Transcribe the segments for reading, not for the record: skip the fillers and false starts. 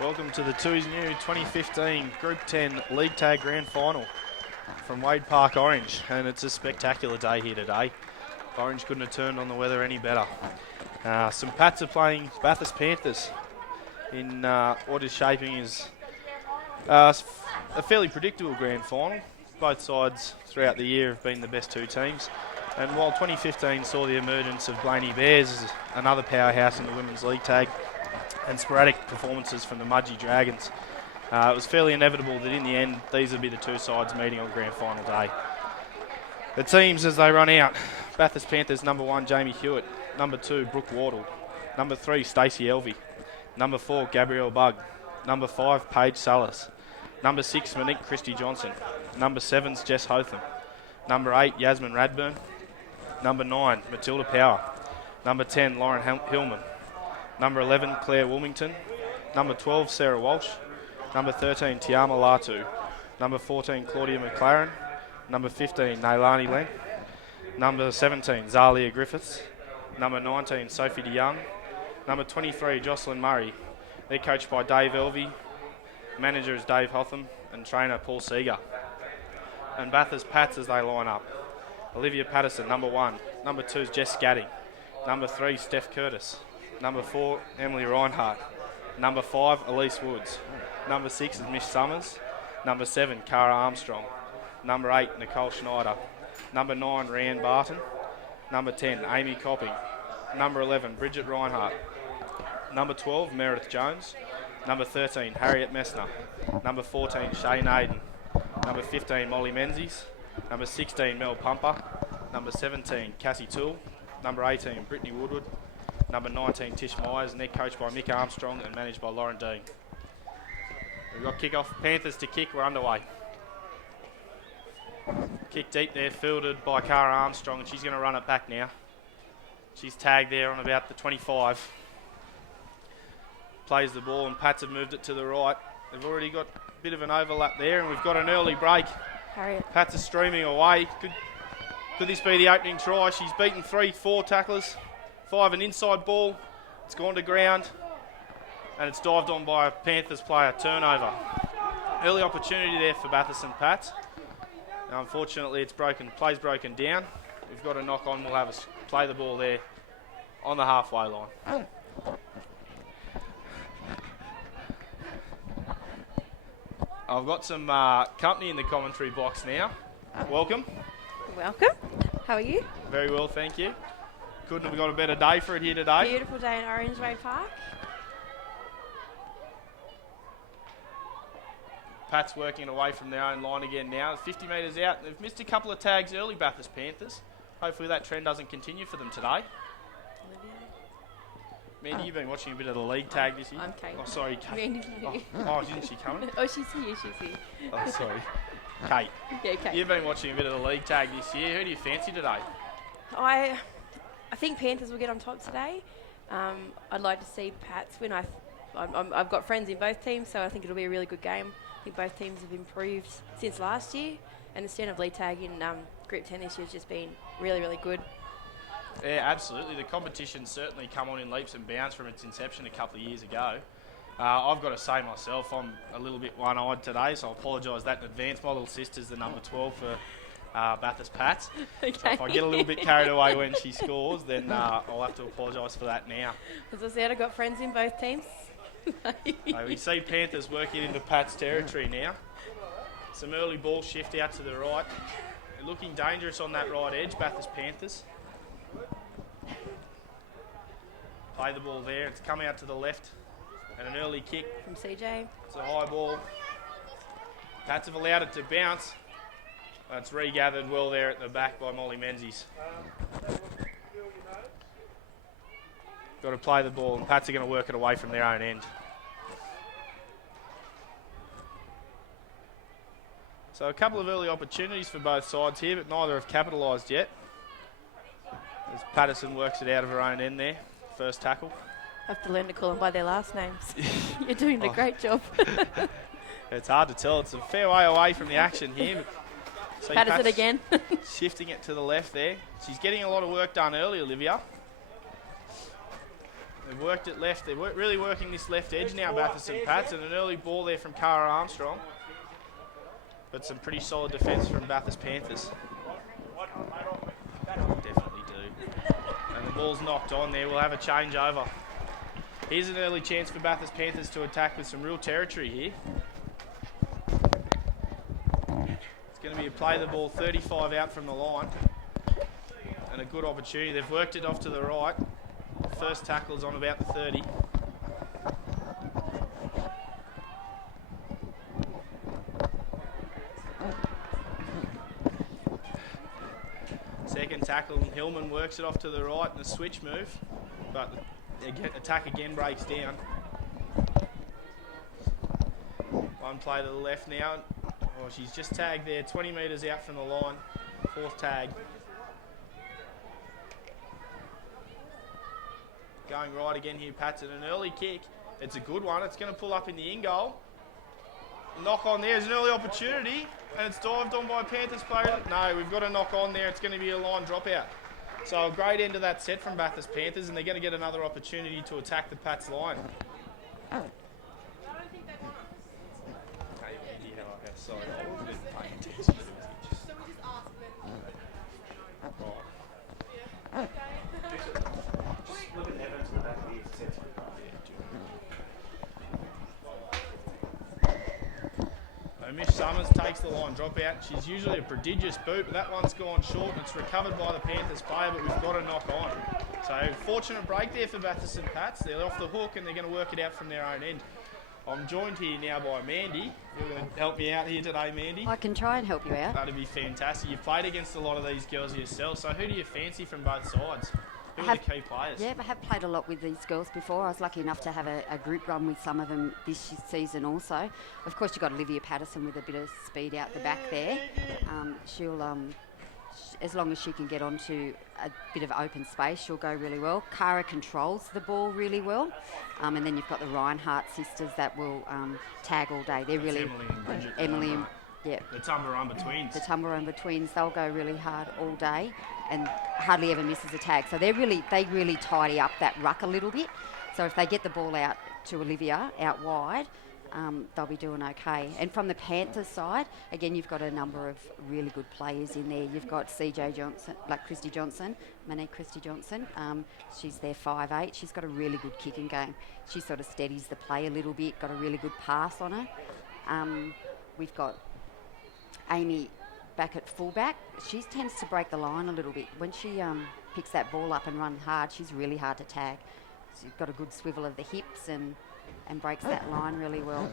Welcome to the Two's New 2015 Group 10 League Tag Grand Final from Wade Park, Orange, and it's a spectacular day here today. Orange couldn't have turned on the weather any better. Some Pats are playing Bathurst Panthers in what is shaping as a fairly predictable grand final. Both sides throughout the year have been the best two teams, and while 2015 saw the emergence of Blaney Bears as another powerhouse in the Women's League Tag, and sporadic performances from the Mudgee Dragons, it was fairly inevitable that in the end these would be the two sides meeting on grand final day. The teams as they run out: Bathurst Panthers number 1 Jamie Hewitt, number 2 Brooke Wardle, number 3 Stacey Elvey, number 4 Gabrielle Bugg, number 5 Paige Salas, number 6 Monique Christie Johnson, number 7's Jess Hotham, number 8 Yasmin Radburn, number 9 Matilda Power, number 10 Lauren Hillman, number 11, Claire Wilmington, number 12, Sarah Walsh, number 13, Tiama Latu, number 14, Claudia McLaren, number 15, Nailani Len, number 17, Zalia Griffiths, number 19, Sophie DeYoung, number 23, Jocelyn Murray. They're coached by Dave Elvey, manager is Dave Hotham, and trainer Paul Seeger. And Bathurst Pats as they line up: Olivia Patterson, number 1, number 2 is Jess Gadding, number 3, Steph Curtis, number 4, Emily Reinhardt, number 5, Elise Woods, number 6 is Mish Summers, number 7, Cara Armstrong, number 8, Nicole Schneider, number 9, Rhiann Barton, number 10, Amy Copping, number 11, Bridget Reinhardt, number 12, Meredith Jones, number 13, Harriet Messner, number 14, Shane Aiden, number 15, Molly Menzies, number 16, Mel Pumper, number 17, Cassie Toole, number 18, Brittany Woodward, number 19, Tish Myers, and they're coached by Mick Armstrong and managed by Lauren Dean. We've got kick-off, Panthers to kick, we're underway. Kick deep there, fielded by Cara Armstrong, and she's going to run it back now. She's tagged there on about the 25. Plays the ball, and Pats have moved it to the right. They've already got a bit of an overlap there, and we've got an early break. Harriet. Pats are streaming away. Could this be the opening try? She's beaten 3-4 tacklers. 5 an inside ball, it's gone to ground, and it's dived on by a Panthers player. Turnover. Early opportunity there for Bathurst and Pats. Now, unfortunately, it's broken. Play's broken down. We've got a knock on. We'll have us play the ball there on the halfway line. I've got some company in the commentary box now. Welcome. Welcome. How are you? Very well, thank you. Couldn't have got a better day for it here today. Beautiful day in Orange Wade Park. Pat's working away from their own line again now. 50 metres out. They've missed a couple of tags early, Bathurst Panthers. Hopefully that trend doesn't continue for them today. Mandy, you've been watching a bit of the league tag this year. I'm Kate. Oh, sorry, Kate. Mandy's here. Oh, isn't she coming? Oh, she's here. Oh, sorry. Kate, Yeah, Kate. you've been watching a bit of the league tag this year. Who do you fancy today? I think Panthers will get on top today. I'd like to see Pats win. I've got friends in both teams, so I think it'll be a really good game. I think both teams have improved since last year, and the stand of league tag in Group 10 this year has just been really, really good. Yeah, absolutely. The competition's certainly come on in leaps and bounds from its inception a couple of years ago. I've got to say myself, I'm a little bit one-eyed today, so I apologise that in advance. My little sister's the number 12 for Bathurst Pats. Okay. So if I get a little bit carried away when she scores, then I'll have to apologise for that now. As I said, I've got friends in both teams. So we see Panthers working into Pats territory now. Some early ball shift out to the right. They're looking dangerous on that right edge, Bathurst Panthers. Play the ball there. It's come out to the left. And an early kick. From CJ. It's a high ball. Pats have allowed it to bounce. It's regathered well there at the back by Molly Menzies. Got to play the ball, and Pats are going to work it away from their own end. So a couple of early opportunities for both sides here, but neither have capitalised yet. As Patterson works it out of her own end there. First tackle. I have to learn to call them by their last names. You're doing a great job. It's hard to tell. It's a fair way away from the action here. So Patterson again. Shifting it to the left there. She's getting a lot of work done early, Olivia. They've worked it left. They're really working this left edge now, Bathurst and Pats, and an early ball there from Cara Armstrong. But some pretty solid defence from Bathurst Panthers. Definitely do. And the ball's knocked on there. We'll have a change over. Here's an early chance for Bathurst Panthers to attack with some real territory here. It's going to be a play the ball 35 out from the line. And a good opportunity. They've worked it off to the right. First tackle is on about the 30. Second tackle, and Hillman works it off to the right in a switch move. But the attack again breaks down. One play to the left now. Oh, she's just tagged there, 20 metres out from the line. Fourth tag. Going right again here, Patson. An early kick. It's a good one. It's going to pull up in the in goal. Knock on there. There's an early opportunity. And it's dived on by a Panthers player. No, we've got a knock on there. It's going to be a line dropout. So a great end of that set from Bathurst Panthers, and they're going to get another opportunity to attack the Pats line. Sorry, I wasn't paying attention. Look at Evans with that weird set. Mish Summers takes the line drop out. She's usually a prodigious boot, but that one's gone short and it's recovered by the Panthers player, but we've got a knock on. So fortunate break there for Bathurst and Pats. They're off the hook and they're going to work it out from their own end. I'm joined here now by Mandy. You're going to help me out here today, Mandy. I can try and help you out. That'd be fantastic. You've played against a lot of these girls yourself, so who do you fancy from both sides? Who are the key players? Yeah, I have played a lot with these girls before. I was lucky enough to have a group run with some of them this season also. Of course, you've got Olivia Patterson with a bit of speed out the back there. She'll, as long as she can get onto a bit of open space, she'll go really well. Cara controls the ball really well. And then you've got the Reinhardt sisters that will tag all day. They're really... Emily and Bridget. Emily and... Yeah. The Tumbarumba twins. The Tumbarumba twins, they'll go really hard all day and hardly ever misses a tag. So they really tidy up that ruck a little bit. So if they get the ball out to Olivia out wide, they'll be doing okay. And from the Panthers side, again, you've got a number of really good players in there. You've got CJ Johnson, like Christy Johnson, Monique Christy Johnson. She's there 5'8". She's got a really good kicking game. She sort of steadies the play a little bit, got a really good pass on her. We've got Amy back at fullback. She tends to break the line a little bit. When she picks that ball up and runs hard, she's really hard to tag. She's got a good swivel of the hips and breaks that line really well.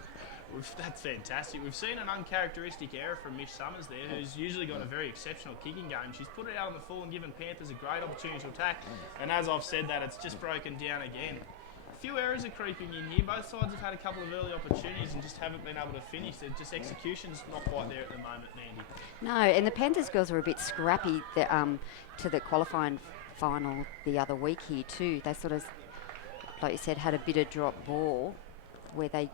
That's fantastic. We've seen an uncharacteristic error from Mish Summers there, who's usually got a very exceptional kicking game. She's put it out on the full and given Panthers a great opportunity to attack. And as I've said that, it's just broken down again. A few errors are creeping in here. Both sides have had a couple of early opportunities and just haven't been able to finish. They're just execution's not quite there at the moment, Mandy. No, and the Panthers girls were a bit scrappy to the qualifying final the other week here too. They sort of, like you said, had a bit of drop ball where they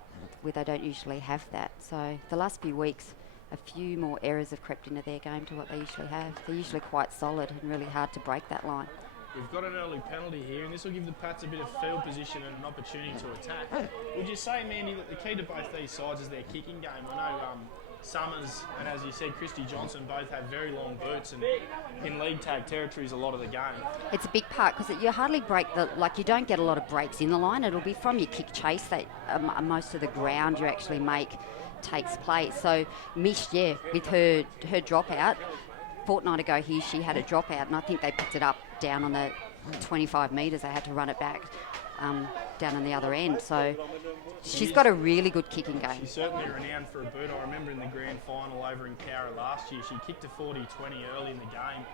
don't usually have that. So the last few weeks, a few more errors have crept into their game to what they usually have. They're usually quite solid and really hard to break that line. We've got an early penalty here, and this will give the Pats a bit of field position and an opportunity to attack. Would you say, Mandy, that the key to both these sides is their kicking game? I know Summers and, as you said, Christy Johnson both have very long boots, and in league tag territories a lot of the game. It's a big part because you hardly break you don't get a lot of breaks in the line. It'll be from your kick chase that most of the ground you actually make takes place. So Mish, with her dropout, fortnight ago here she had a dropout, and I think they picked it up down on the 25 metres. They had to run it back down on the other end. So she's got a really good kicking game. She's certainly renowned for a boot. I remember in the grand final over in Cowra last year, she kicked a 40-20 early in the game,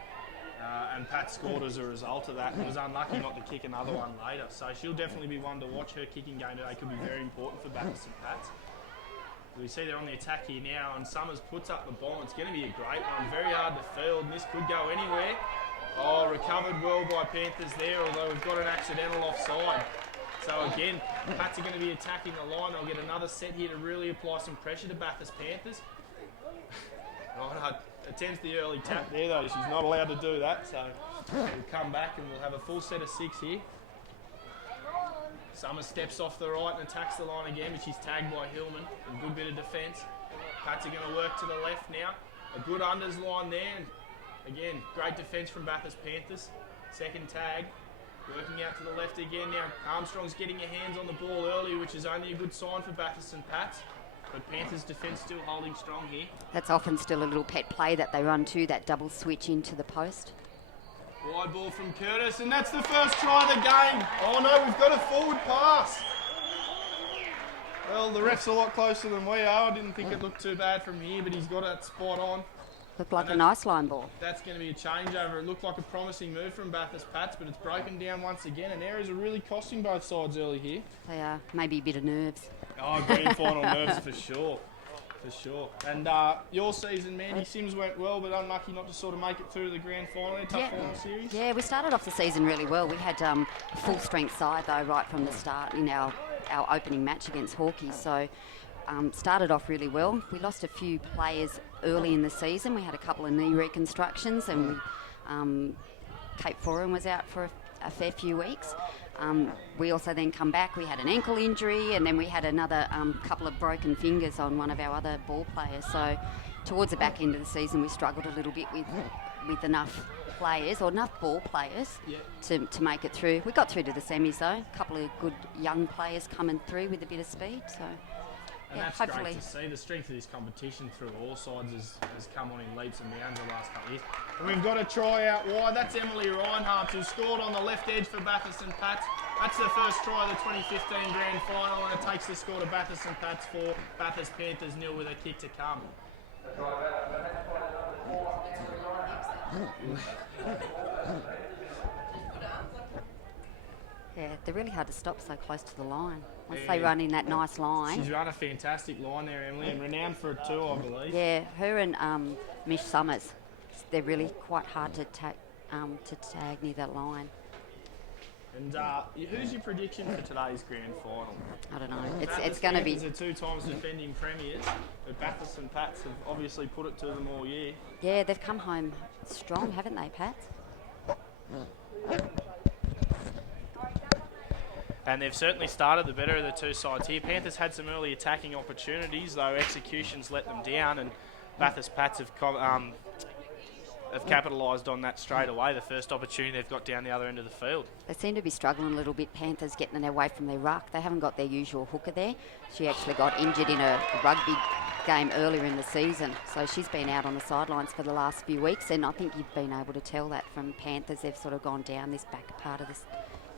and Pat scored as a result of that and was unlucky not to kick another one later. So she'll definitely be one to watch. Her kicking game today could be very important for Bathurst and Pats. We see they're on the attack here now, and Summers puts up the ball. It's going to be a great one, very hard to field, and this could go anywhere. Oh, recovered well by Panthers there, although we've got an accidental offside. So again, Pats are going to be attacking the line. They'll get another set here to really apply some pressure to Bathurst Panthers. Attempts the early tap there though. She's not allowed to do that, so we'll come back and we'll have a full set of 6 here. Summer steps off the right and attacks the line again, but she's tagged by Hillman. A good bit of defence. Pats are going to work to the left now. A good unders line there. And again, great defence from Bathurst Panthers. Second tag. Working out to the left again now. Armstrong's getting her hands on the ball early, which is only a good sign for Bathurst and Pats. But Panthers' defence still holding strong here. That's often still a little pet play that they run too, that double switch into the post. Wide ball from Curtis, and that's the first try of the game. Oh no, we've got a forward pass. Well, the ref's a lot closer than we are. I didn't think it looked too bad from here, but he's got it spot on. Looked like a nice line ball. That's going to be a changeover. It looked like a promising move from Bathurst Pats, but it's broken down once again, and errors are really costing both sides early here. They are. Maybe a bit of nerves. Oh, grand final nerves for sure. For sure. And your season, Mandy Sims went well, but unlucky not to sort of make it through the grand final. Tough final series. Yeah, we started off the season really well. We had a full-strength side, though, right from the start in our opening match against Hawkeys. So started off really well. We lost a few players early in the season. We had a couple of knee reconstructions, and Kate Foran was out for a fair few weeks. We also then come back, we had an ankle injury, and then we had another couple of broken fingers on one of our other ball players. So towards the back end of the season, we struggled a little bit with enough players, or enough ball players, to make it through. We got through to the semis though, a couple of good young players coming through with a bit of speed. So. And that's hopefully great to see. The strength of this competition through all sides has come on in leaps and bounds the last couple of years. And we've got a try out wide. That's Emily Reinhardt, who scored on the left edge for Bathurst and Pats. That's the first try of the 2015 grand final, and it takes the score to Bathurst and Pats 4, Bathurst Panthers 0 with a kick to come. Yeah, they're really hard to stop so close to the line. Once they run in that nice line. She's run a fantastic line there, Emily, and renowned for it too, I believe. Yeah, her and Mish Summers, they're really quite hard to tag near that line. And who's your prediction for today's grand final? I don't know. It's going to be. Panthers are 2 times defending premiers, but Bathurst and Pats have obviously put it to them all year. Yeah, they've come home strong, haven't they, Pats? And they've certainly started the better of the two sides here. Panthers had some early attacking opportunities, though executions let them down, and Bathurst Pats have capitalised on that straight away, the first opportunity they've got down the other end of the field. They seem to be struggling a little bit, Panthers getting away from their ruck. They haven't got their usual hooker there. She actually got injured in a rugby game earlier in the season, so she's been out on the sidelines for the last few weeks, and I think you've been able to tell that from Panthers. They've sort of gone down this back part of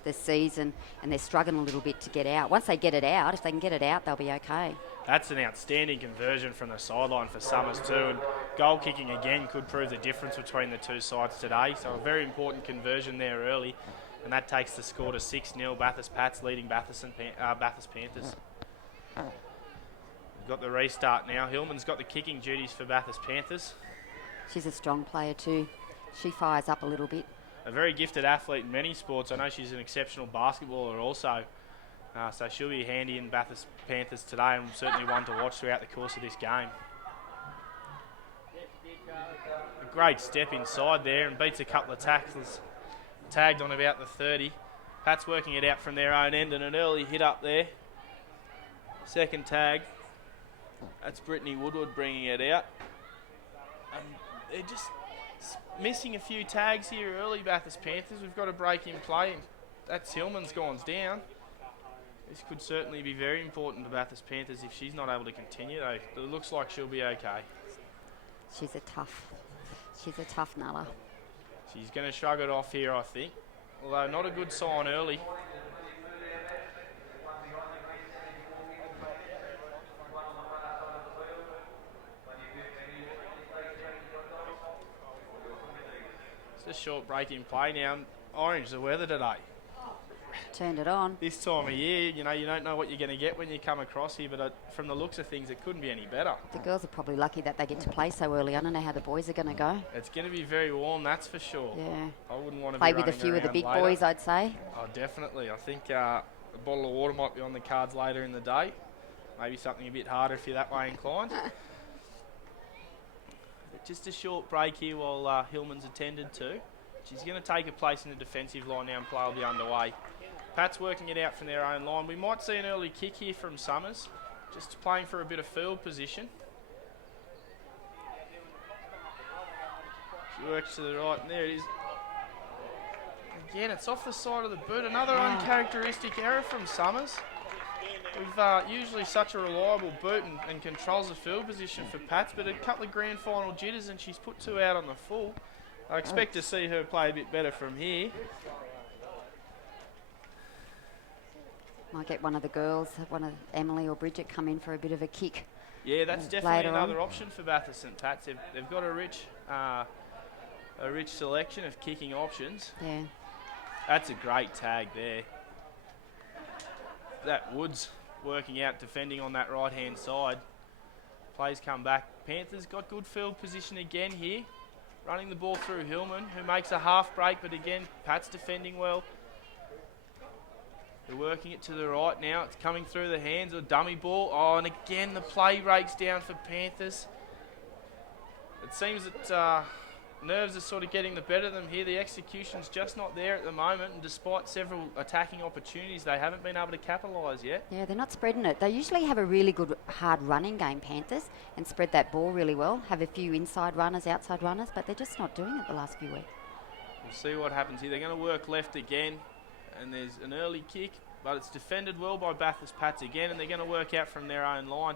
the season, and they're struggling a little bit to get out. Once they get it out, if they can get it out, they'll be okay. That's an outstanding conversion from the sideline for Summers too, and goal kicking again could prove the difference between the two sides today. So a very important conversion there early, and that takes the score to 6-0. Bathurst Pats leading Bathurst Panthers. We've got the restart now. Hillman's got the kicking duties for Bathurst Panthers. She's a strong player too. She fires up a little bit. A very gifted athlete in many sports. I know she's an exceptional basketballer also. So she'll be handy in Bathurst Panthers today, and certainly one to watch throughout the course of this game. A great step inside there and beats a couple of tacklers. Tagged on about the 30. Pat's working it out from their own end, and an early hit up there. Second tag. That's Brittany Woodward bringing it out. And they're just missing a few tags here early, Bathurst Panthers. We've got a break in play. That's Hillman's gone down. This could certainly be very important to Bathurst Panthers if she's not able to continue, though. It looks like she'll be okay. She's a tough nuller. She's going to shrug it off here, I think. Although not a good sign early. It's a short break in play now. Orange, the weather today. Turned it on. This time of year, you don't know what you're going to get when you come across here, but from the looks of things, it couldn't be any better. The girls are probably lucky that they get to play so early. I don't know how the boys are going to go. It's going to be very warm, that's for sure. Yeah. I wouldn't want to play with a few of the big boys, I'd say. Oh, definitely. I think a bottle of water might be on the cards later in the day. Maybe something a bit harder if you're that way inclined. But just a short break here while Hillman's attended to. She's going to take a place in the defensive line now, and play will be underway. Pats working it out from their own line. We might see an early kick here from Summers, just playing for a bit of field position. She works to the right, and there it is. Again, it's off the side of the boot. Another uncharacteristic error from Summers. We've usually such a reliable boot and controls the field position for Pats, but a couple of grand final jitters and she's put 2 out on the full. I expect to see her play a bit better from here. Might get one of the girls, one of Emily or Bridget, come in for a bit of a kick. Yeah, that's definitely another option for Bathurst and Pats. They've got a rich selection of kicking options. Yeah. That's a great tag there. That Woods working out, defending on that right-hand side. Plays come back. Panthers got good field position again here. Running the ball through Hillman, who makes a half break, but again, Pat's defending well. They're working it to the right now. It's coming through the hands of dummy ball. Oh, and again, the play breaks down for Panthers. It seems that nerves are sort of getting the better of them here. The execution's just not there at the moment, and despite several attacking opportunities, they haven't been able to capitalise yet. Yeah, they're not spreading it. They usually have a really good hard running game, Panthers, and spread that ball really well. Have a few inside runners, outside runners, but they're just not doing it the last few weeks. We'll see what happens here. They're going to work left again, and there's an early kick, but it's defended well by Bathurst Pats again, and they're going to work out from their own line.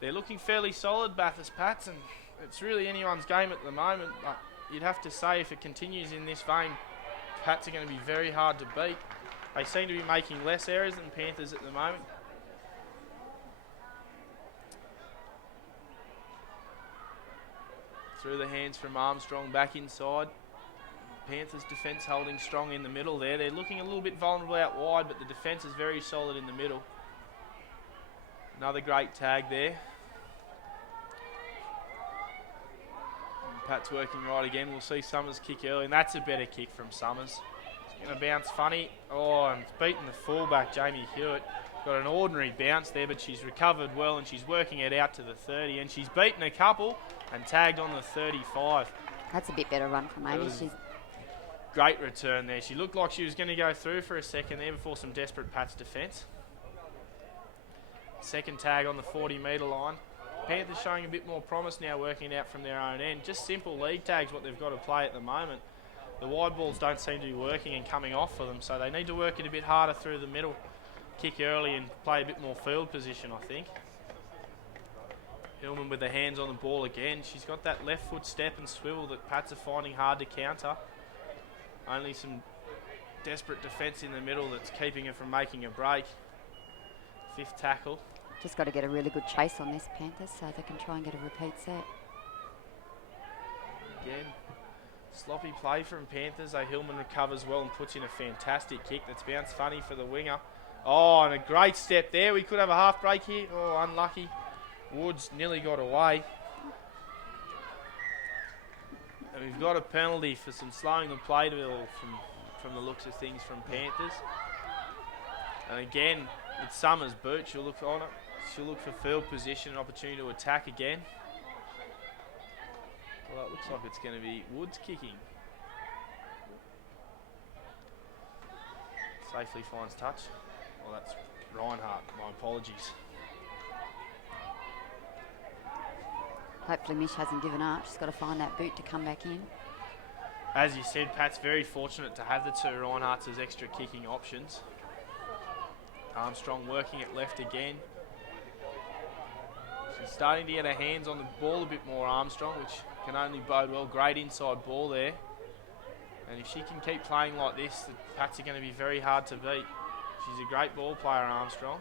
They're looking fairly solid, Bathurst Pats, and it's really anyone's game at the moment, but you'd have to say if it continues in this vein, Pats are going to be very hard to beat. They seem to be making less errors than Panthers at the moment. Through the hands from Armstrong, back inside. Panthers defence holding strong in the middle there. They're looking a little bit vulnerable out wide, but the defence is very solid in the middle. Another great tag there. Pat's working right again. We'll see Summers kick early, and that's a better kick from Summers. It's going to bounce funny. Oh, and it's beaten the fullback, Jamie Hewitt. Got an ordinary bounce there, but she's recovered well, and she's working it out to the 30, and she's beaten a couple and tagged on the 35. That's a bit better run from Amy. Great return there. She looked like she was going to go through for a second there before some desperate Pats defence. Second tag on the 40-metre line. Panthers showing a bit more promise now, working it out from their own end. Just simple league tags, what they've got to play at the moment. The wide balls don't seem to be working and coming off for them, so they need to work it a bit harder through the middle, kick early and play a bit more field position, I think. Hillman with the hands on the ball again. She's got that left foot step and swivel that Pats are finding hard to counter. Only some desperate defence in the middle that's keeping her from making a break. Fifth tackle. Just got to get a really good chase on this, Panthers, so they can try and get a repeat set. Again, sloppy play from Panthers. Hillman recovers well and puts in a fantastic kick that's bounced funny for the winger. Oh, and a great step there. We could have a half break here. Oh, unlucky. Woods nearly got away. And we've got a penalty for some slowing the play from the looks of things from Panthers. And again, with Summers' boot, she'll look on it. She'll look for field position and opportunity to attack again. Well, it looks like it's going to be Woods kicking. Safely finds touch. Well, that's Reinhardt. My apologies. Hopefully Mish hasn't given up. She's got to find that boot to come back in. As you said, Pat's very fortunate to have the two Reinhardts as extra kicking options. Armstrong working it left again. She's starting to get her hands on the ball a bit more, Armstrong, which can only bode well. Great inside ball there. And if she can keep playing like this, the Pats are going to be very hard to beat. She's a great ball player, Armstrong.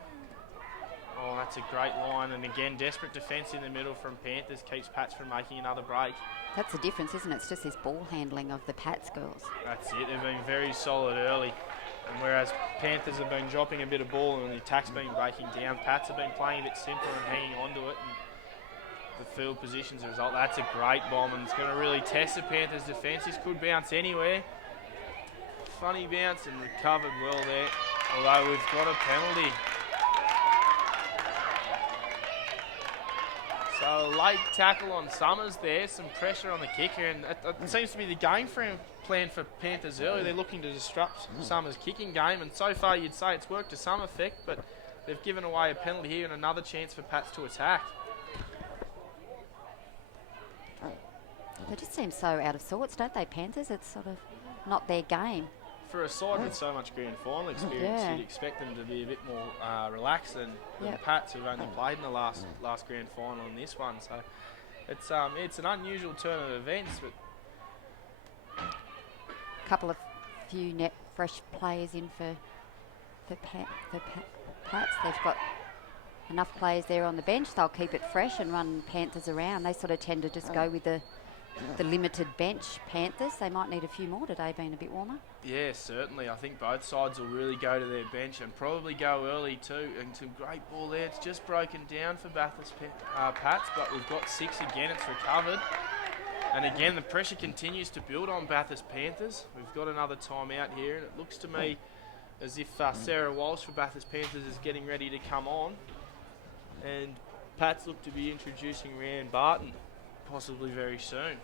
Oh, that's a great line. And again, desperate defence in the middle from Panthers keeps Pats from making another break. That's the difference, isn't it? It's just this ball handling of the Pats girls. That's it. They've been very solid early. And whereas Panthers have been dropping a bit of ball and the attack's been breaking down, Pats have been playing a bit simpler and hanging on to it. And the field position's a result. That's a great bomb, and it's going to really test the Panthers' defence. This could bounce anywhere. Funny bounce and recovered well there. Although we've got a penalty. So late tackle on Summers there, some pressure on the kicker, and it seems to be the game plan for Panthers early. They're looking to disrupt Summers' kicking game, and so far you'd say it's worked to some effect, but they've given away a penalty here and another chance for Pats to attack. They just seem so out of sorts, don't they, Panthers? It's sort of not their game. For a side with so much grand final experience, Yeah. you'd expect them to be a bit more relaxed than Yep. Pats, who've only played in the last grand final in this one. So it's an unusual turn of events, but Couple of few net fresh players in for Pats. They've got enough players there on the bench. They'll keep it fresh and run Panthers around. They sort of tend to just go with the limited bench Panthers. They might need a few more today, being a bit warmer. yeah, certainly. I think both sides will really go to their bench and probably go early too. And some great ball there. It's just broken down for Bathurst Pats, but we've got 6 again. It's recovered. And again, the pressure continues to build on Bathurst Panthers. We've got another timeout here, and it looks to me as if Sarah Walsh for Bathurst Panthers is getting ready to come on. And Pats look to be introducing Ryan Barton, possibly very soon.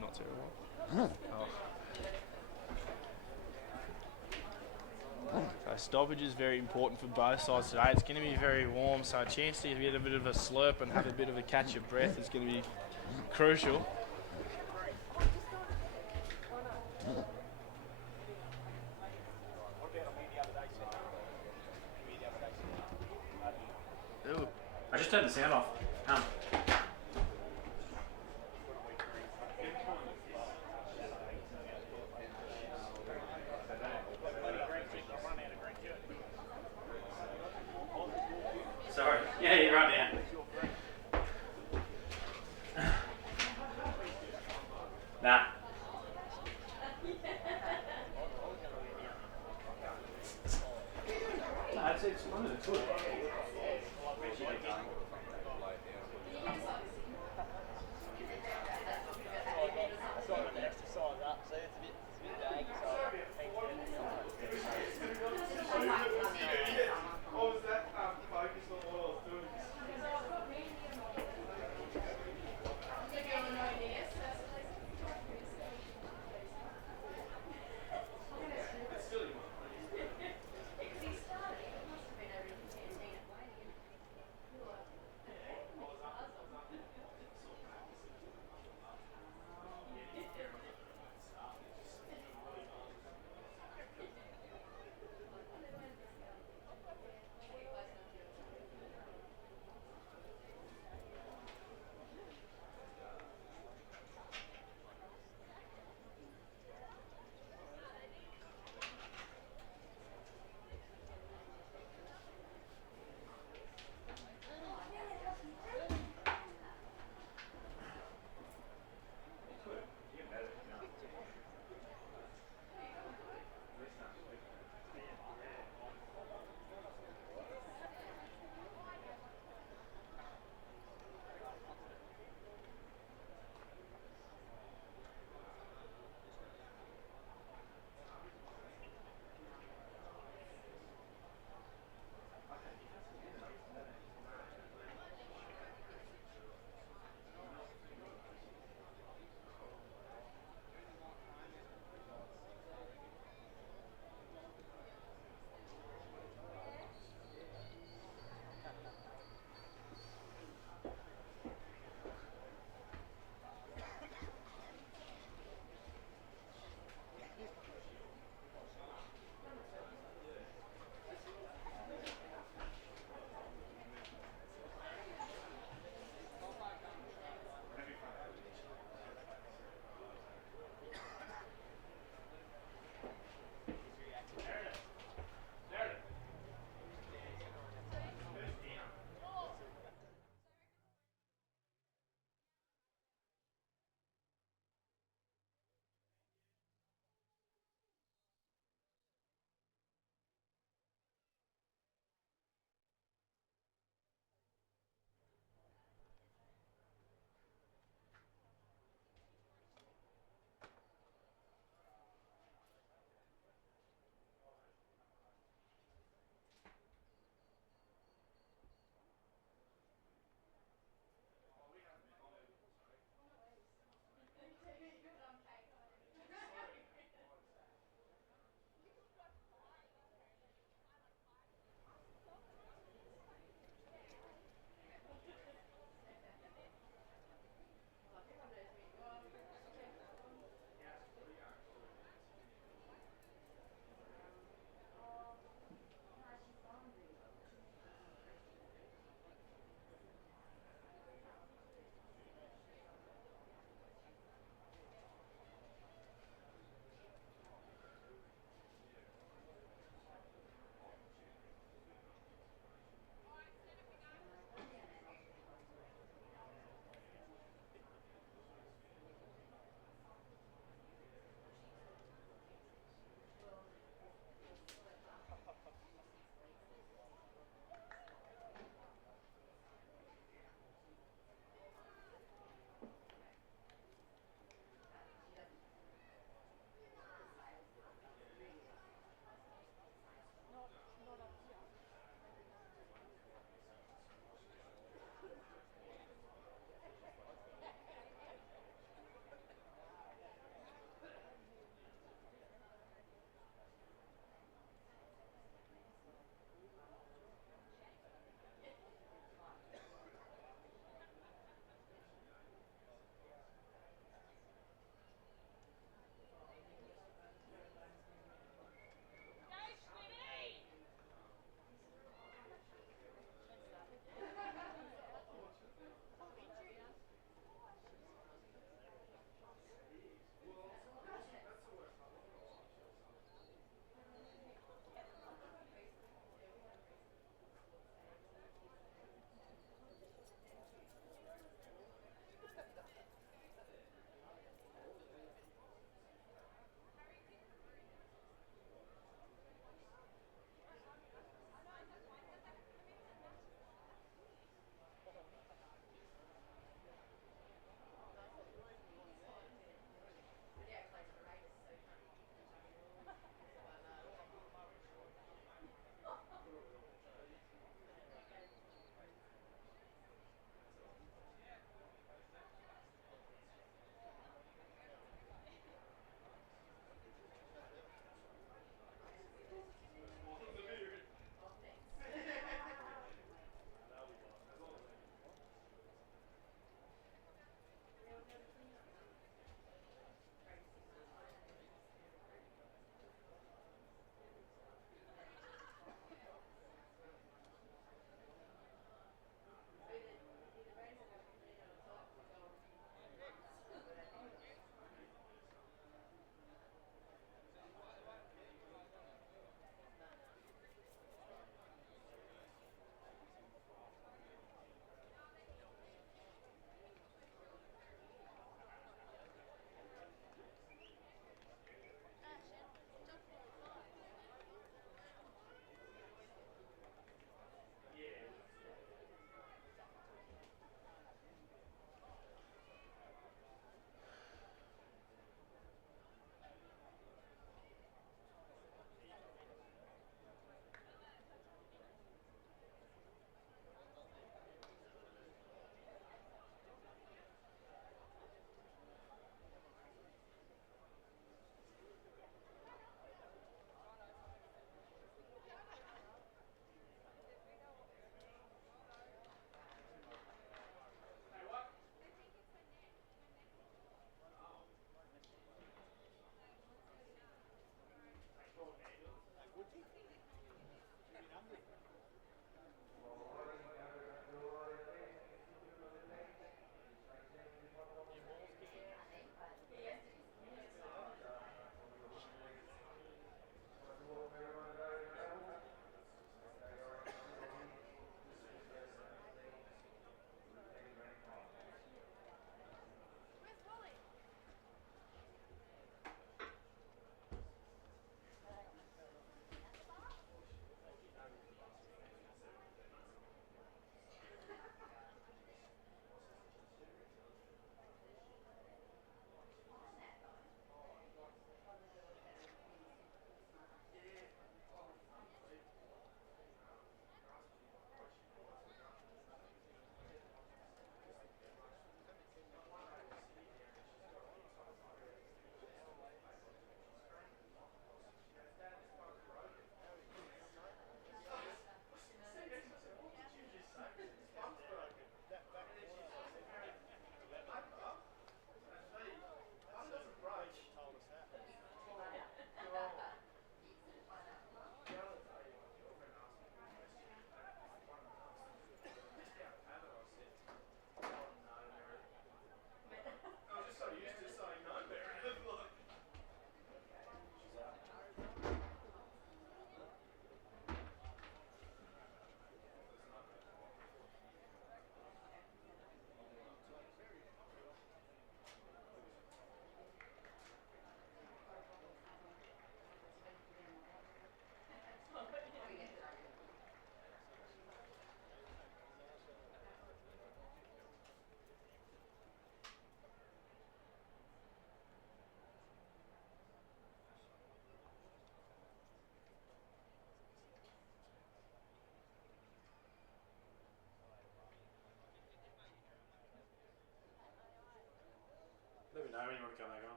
Not terrible. Oh. So stoppage is very important for both sides today. It's going to be very warm, so a chance to get a bit of a slurp and have a bit of a catch of breath is going to be crucial. Ooh. I just turned the sound off. Sorry. Yeah, you're right now. Nah. Nah, it's one of the two.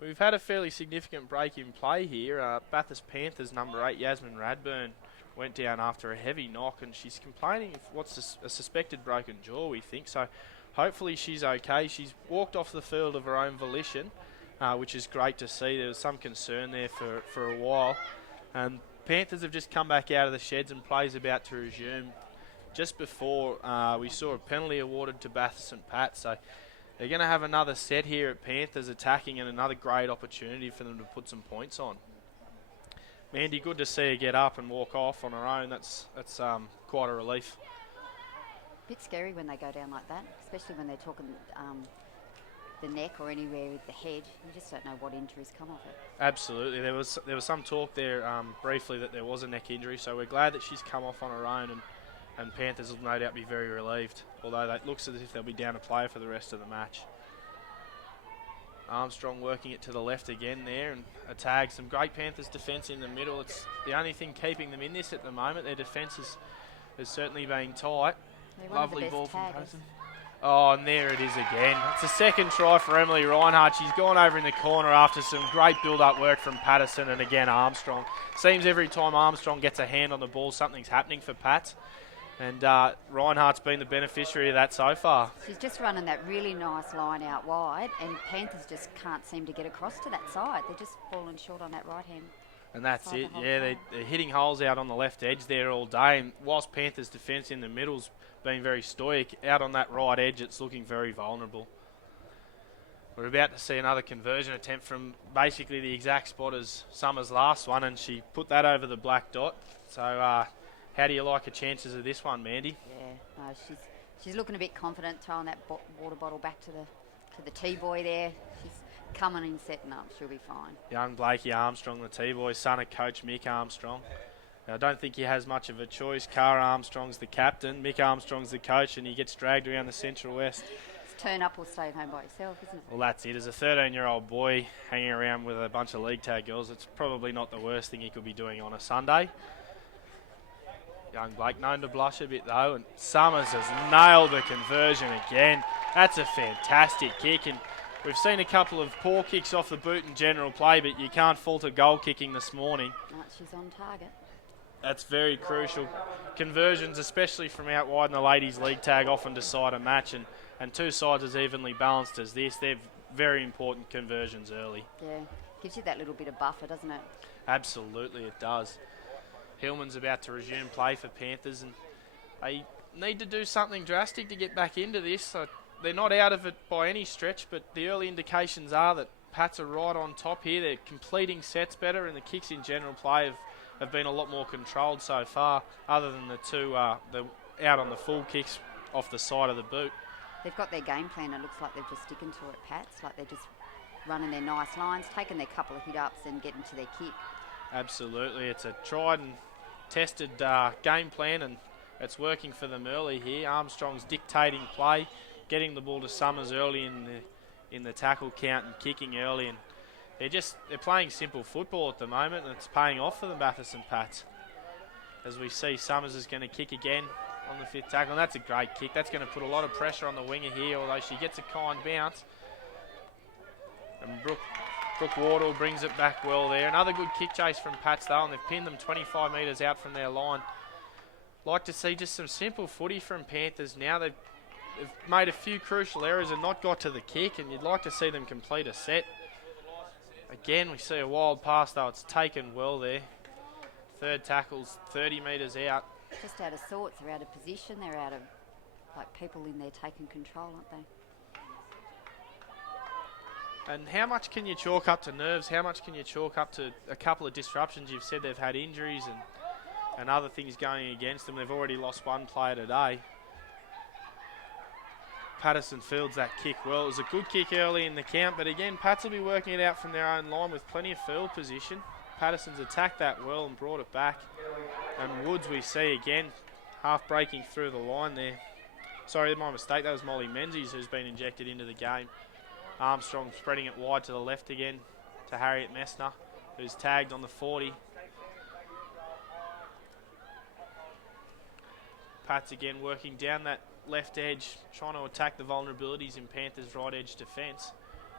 We've had a fairly significant break in play here. Bathurst Panthers number 8, Yasmin Radburn, went down after a heavy knock, and she's complaining of what's a suspected broken jaw, we think. So hopefully she's okay. She's walked off the field of her own volition, which is great to see. There was some concern there for a while. And Panthers have just come back out of the sheds and play's about to resume. Just before we saw a penalty awarded to Bathurst St Pat, so they're going to have another set here at Panthers attacking, and another great opportunity for them to put some points on. Mandy, good to see her get up and walk off on her own. That's quite a relief. Bit scary when they go down like that, especially when they're talking the neck or anywhere with the head. You just don't know what injuries come of it. Absolutely. There was some talk there briefly that there was a neck injury, so we're glad that she's come off on her own, and Panthers will no doubt be very relieved, although it looks as if they'll be down a player for the rest of the match. Armstrong working it to the left again there, and a tag. Some great Panthers defence in the middle. It's the only thing keeping them in this at the moment. Their defence is certainly being tight. Lovely ball from Patterson. Oh, and there it is again. It's a second try for Emily Reinhardt. She's gone over in the corner after some great build-up work from Patterson, and again Armstrong. Seems every time Armstrong gets a hand on the ball, something's happening for Pat. And Reinhardt's been the beneficiary of that so far. She's just running that really nice line out wide, and Panthers just can't seem to get across to that side. They're just falling short on that right hand. And that's it. Yeah, they're hitting holes out on the left edge there all day. And whilst Panthers' defence in the middle's been very stoic, out on that right edge it's looking very vulnerable. We're about to see another conversion attempt from basically the exact spot as Summers' last one, and she put that over the black dot. So how do you like her chances of this one, Mandy? Yeah, no, she's looking a bit confident, throwing that water bottle back to the T-boy there. She's coming and setting up. She'll be fine. Young Blakey Armstrong, the T-boy, son of Coach Mick Armstrong. I don't think he has much of a choice. Cara Armstrong's the captain, Mick Armstrong's the coach, and he gets dragged around the Central West. It's turn up or stay home by yourself, isn't it? Well, that's it. As a 13-year-old boy hanging around with a bunch of league tag girls, it's probably not the worst thing he could be doing on a Sunday. Young Blake known to blush a bit though, and Summers has nailed the conversion again. That's a fantastic kick, and we've seen a couple of poor kicks off the boot in general play, but you can't fault her goal kicking this morning. No, she's on target. That's very crucial. Conversions, especially from out wide in the ladies' league tag, often decide a match, and two sides as evenly balanced as this, they're very important conversions early. Yeah, gives you that little bit of buffer, doesn't it? Absolutely, it does. Hillman's about to resume play for Panthers, and they need to do something drastic to get back into this. So they're not out of it by any stretch, but the early indications are that Pats are right on top here. They're completing sets better, and the kicks in general play have been a lot more controlled so far, other than the two out on the full kicks off the side of the boot. They've got their game plan. It looks like they're just sticking to it, Pats. Like they're just running their nice lines, taking their couple of hit-ups and getting to their kick. Absolutely. It's a tried and tested game plan, and it's working for them early here. Armstrong's dictating play, getting the ball to Summers early in the tackle count and kicking early, and they're playing simple football at the moment, and it's paying off for them, Bathurst and Pats. As we see, Summers is going to kick again on the fifth tackle, and that's a great kick. That's going to put a lot of pressure on the winger here, although she gets a kind bounce. And Brooke Wardle brings it back well there. Another good kick chase from Pats though, and they've pinned them 25 metres out from their line. Like to see just some simple footy from Panthers now. They've made a few crucial errors and not got to the kick, and you'd like to see them complete a set. Again, we see a wild pass though. It's taken well there. Third tackle's 30 metres out. Just out of sorts. They're out of position. They're out of people in there taking control, aren't they? And how much can you chalk up to nerves? How much can you chalk up to a couple of disruptions? You've said they've had injuries and other things going against them. They've already lost one player today. Patterson fields that kick well. It was a good kick early in the count, but again, Pats will be working it out from their own line with plenty of field position. Patterson's attacked that well and brought it back. And Woods we see again, half breaking through the line there. Sorry, my mistake. That was Molly Menzies who's been injected into the game. Armstrong spreading it wide to the left again to Harriet Messner, who's tagged on the 40. Pats again working down that left edge, trying to attack the vulnerabilities in Panthers' right edge defence.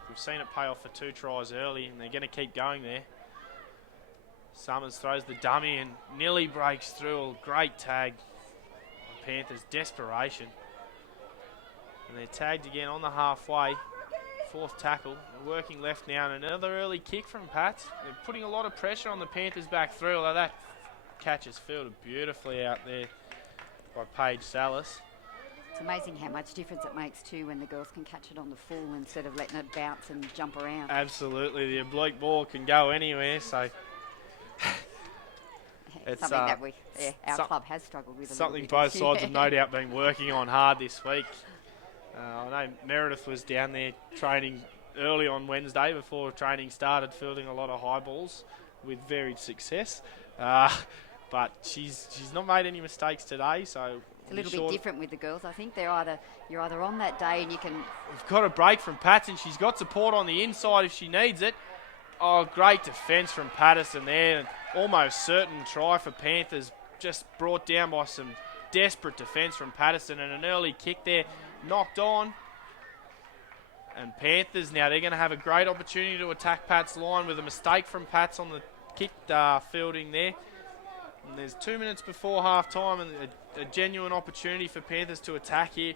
We've seen it pay off for 2 tries early, and they're going to keep going there. Summers throws the dummy and nearly breaks through. A great tag. Panthers' desperation. And they're tagged again on the halfway. 4th tackle. They're working left now, and another early kick from Pats. They're putting a lot of pressure on the Panthers back through, although that catch is fielded beautifully out there by Paige Salas. It's amazing how much difference it makes too when the girls can catch it on the full instead of letting it bounce and jump around. Absolutely, the oblique ball can go anywhere, so it's something that our club has struggled with. Something both sides have no doubt been working on hard this week. I know Meredith was down there training early on Wednesday before training started, fielding a lot of high balls with varied success. But she's not made any mistakes today, so it's a little bit different with the girls. I think you're either on that day and you can. We've got a break from Patson. She's got support on the inside if she needs it. Oh, great defence from Patterson there. Almost certain try for Panthers, just brought down by some desperate defence from Patterson, and an early kick there, knocked on. And Panthers now, they're going to have a great opportunity to attack Pat's line with a mistake from Pats on the kick fielding there. And there's 2 minutes before half time, and a genuine opportunity for Panthers to attack here.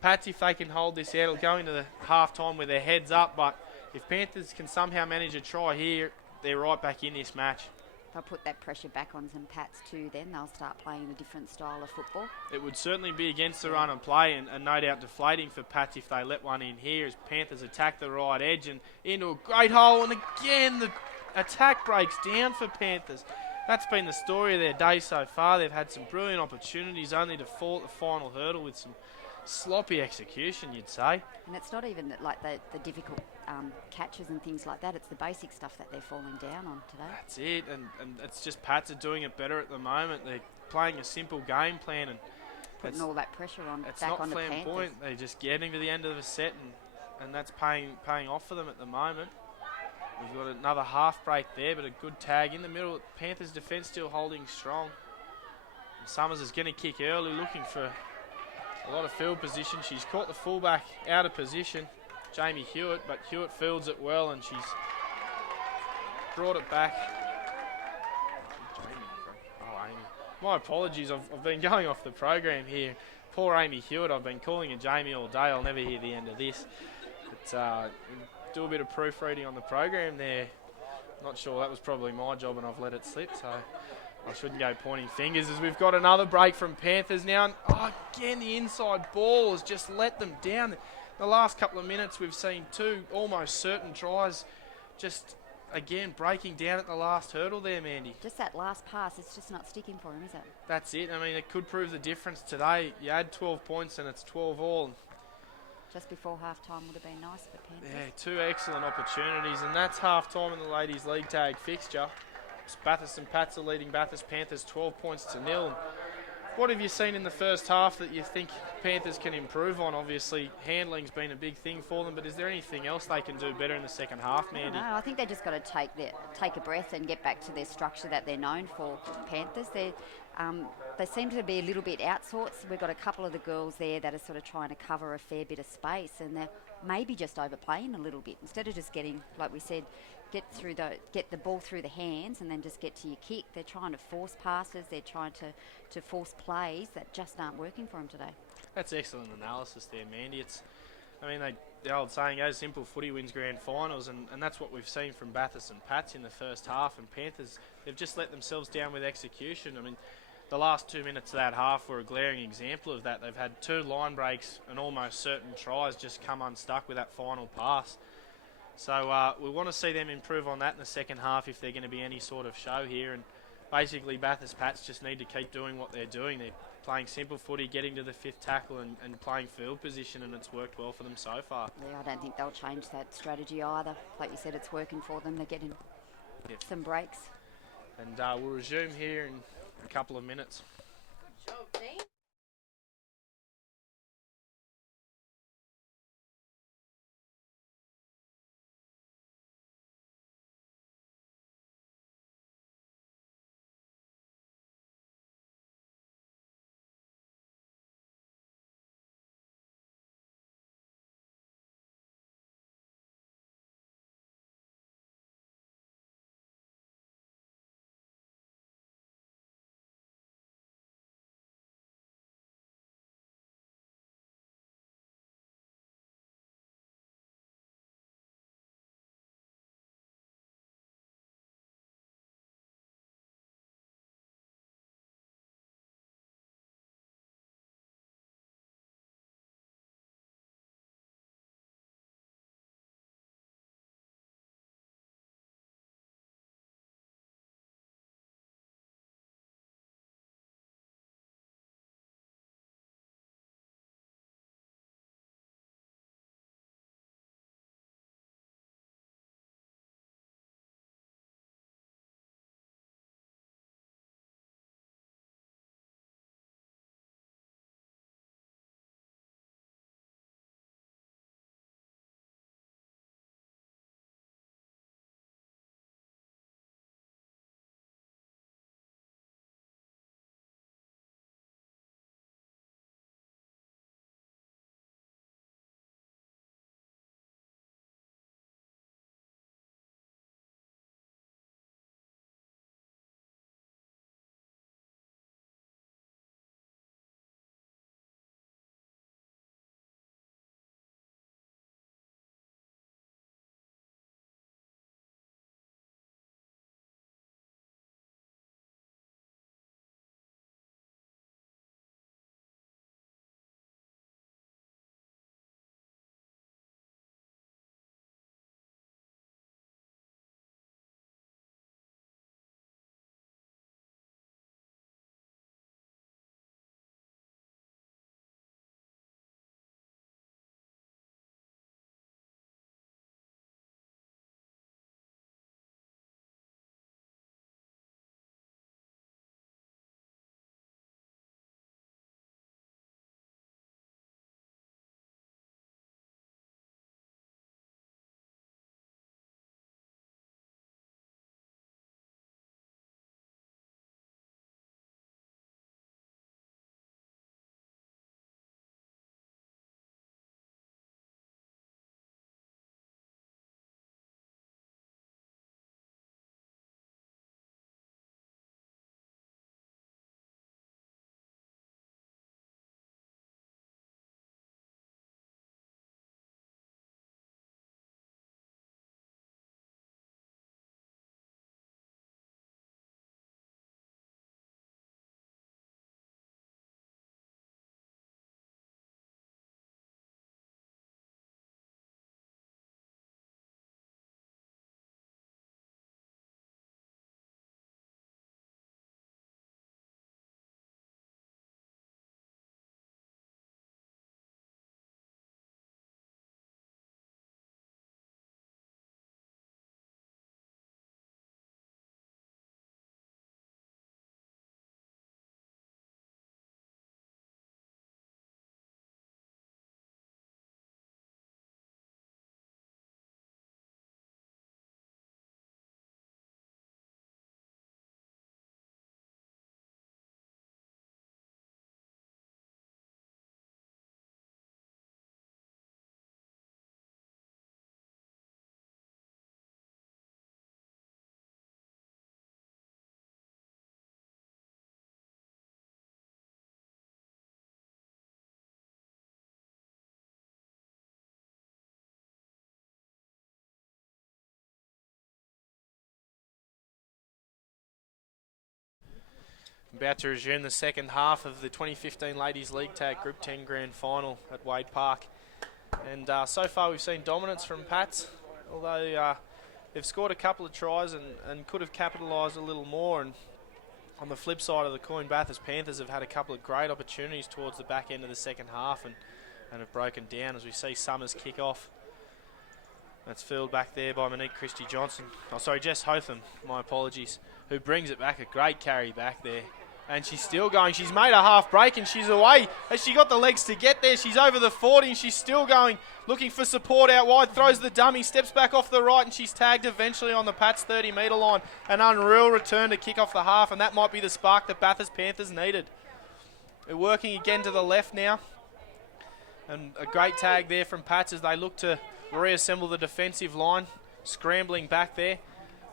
Pats, if they can hold this out, it'll go into the half time with their heads up, but if Panthers can somehow manage a try here, they're right back in this match. They'll put that pressure back on some Pats too, then they'll start playing a different style of football. It would certainly be against the run and play, and no doubt deflating for Pats if they let one in here as Panthers attack the right edge and into a great hole, and again the attack breaks down for Panthers. That's been the story of their day so far. They've had some brilliant opportunities only to fall at the final hurdle with some sloppy execution, you'd say. And it's not even like the difficult catches and things like that. It's the basic stuff that they're falling down on today. That's it, and it's just Pats are doing it better at the moment. They're playing a simple game plan, and putting all that pressure on it's back not on the Panthers. flamboyant. They're just getting to the end of the set, and that's paying off for them at the moment. We've got another half break there, but a good tag in the middle. Panthers defence still holding strong. And Summers is going to kick early, looking for a lot of field position. She's caught the fullback out of position, Jamie Hewitt, but Hewitt fields it well, and she's brought it back. Oh, Amy. My apologies, I've been going off the program here. Poor Amy Hewitt, I've been calling her Jamie all day. I'll never hear the end of this. But do a bit of proofreading on the program there. Not sure, that was probably my job and I've let it slip, so I shouldn't go pointing fingers as we've got another break from Panthers now. And, again, the inside ball has just let them down. The last couple of minutes we've seen 2 almost certain tries just, again, breaking down at the last hurdle there, Mandy. Just that last pass, it's just not sticking for him, is it? That's it. I mean, it could prove the difference today. You add 12 points and it's 12 all. Just before half-time would have been nice for Panthers. Yeah, 2 excellent opportunities, and that's half-time in the Ladies League Tag fixture. Bathurst and Pats are leading Bathurst Panthers 12 points to 0. What have you seen in the first half that you think Panthers can improve on? Obviously, handling's been a big thing for them, but is there anything else they can do better in the second half, Mandy? I think they just got to take a breath and get back to their structure that they're known for. Panthers, they seem to be a little bit outsourced. We've got a couple of the girls there that are sort of trying to cover a fair bit of space, and they're maybe just overplaying a little bit instead of just getting, like we said, get the ball through the hands and then just get to your kick. They're trying to force passes. They're trying to force plays that just aren't working for them today. That's excellent analysis there, Mandy. The old saying goes, simple footy wins grand finals, and that's what we've seen from Bathurst and Pats in the first half. And Panthers, they've just let themselves down with execution. I mean, the last 2 minutes of that half were a glaring example of that. They've had 2 line breaks and almost certain tries just come unstuck with that final pass. So we want to see them improve on that in the second half if they're going to be any sort of show here. And basically, Bathurst Pats just need to keep doing what they're doing. They're playing simple footy, getting to the 5th tackle and playing field position, and it's worked well for them so far. Yeah, I don't think they'll change that strategy either. Like you said, it's working for them. They're getting some breaks. And we'll resume here in a couple of minutes. Good job, team. About to resume the second half of the 2015 Ladies League Tag Group 10 Grand Final at Wade Park. And so far we've seen dominance from Pats, although they've scored a couple of tries and could have capitalised a little more. And on the flip side of the coin, Bathurst Panthers have had a couple of great opportunities towards the back end of the second half and have broken down, as we see Summers kick off. That's filled back there by Monique Christie-Johnson. Oh, sorry, Jess Hotham, my apologies, who brings it back. A great carry back there. And she's still going. She's made a half break and she's away. Has she got the legs to get there? She's over the 40 and she's still going, looking for support out wide. Throws the dummy, steps back off the right, and she's tagged eventually on the Pats 30-metre line. An unreal return to kick off the half, and that might be the spark that Bathurst Panthers needed. They're working again to the left now. And a great tag there from Pats as they look to reassemble the defensive line. Scrambling back there,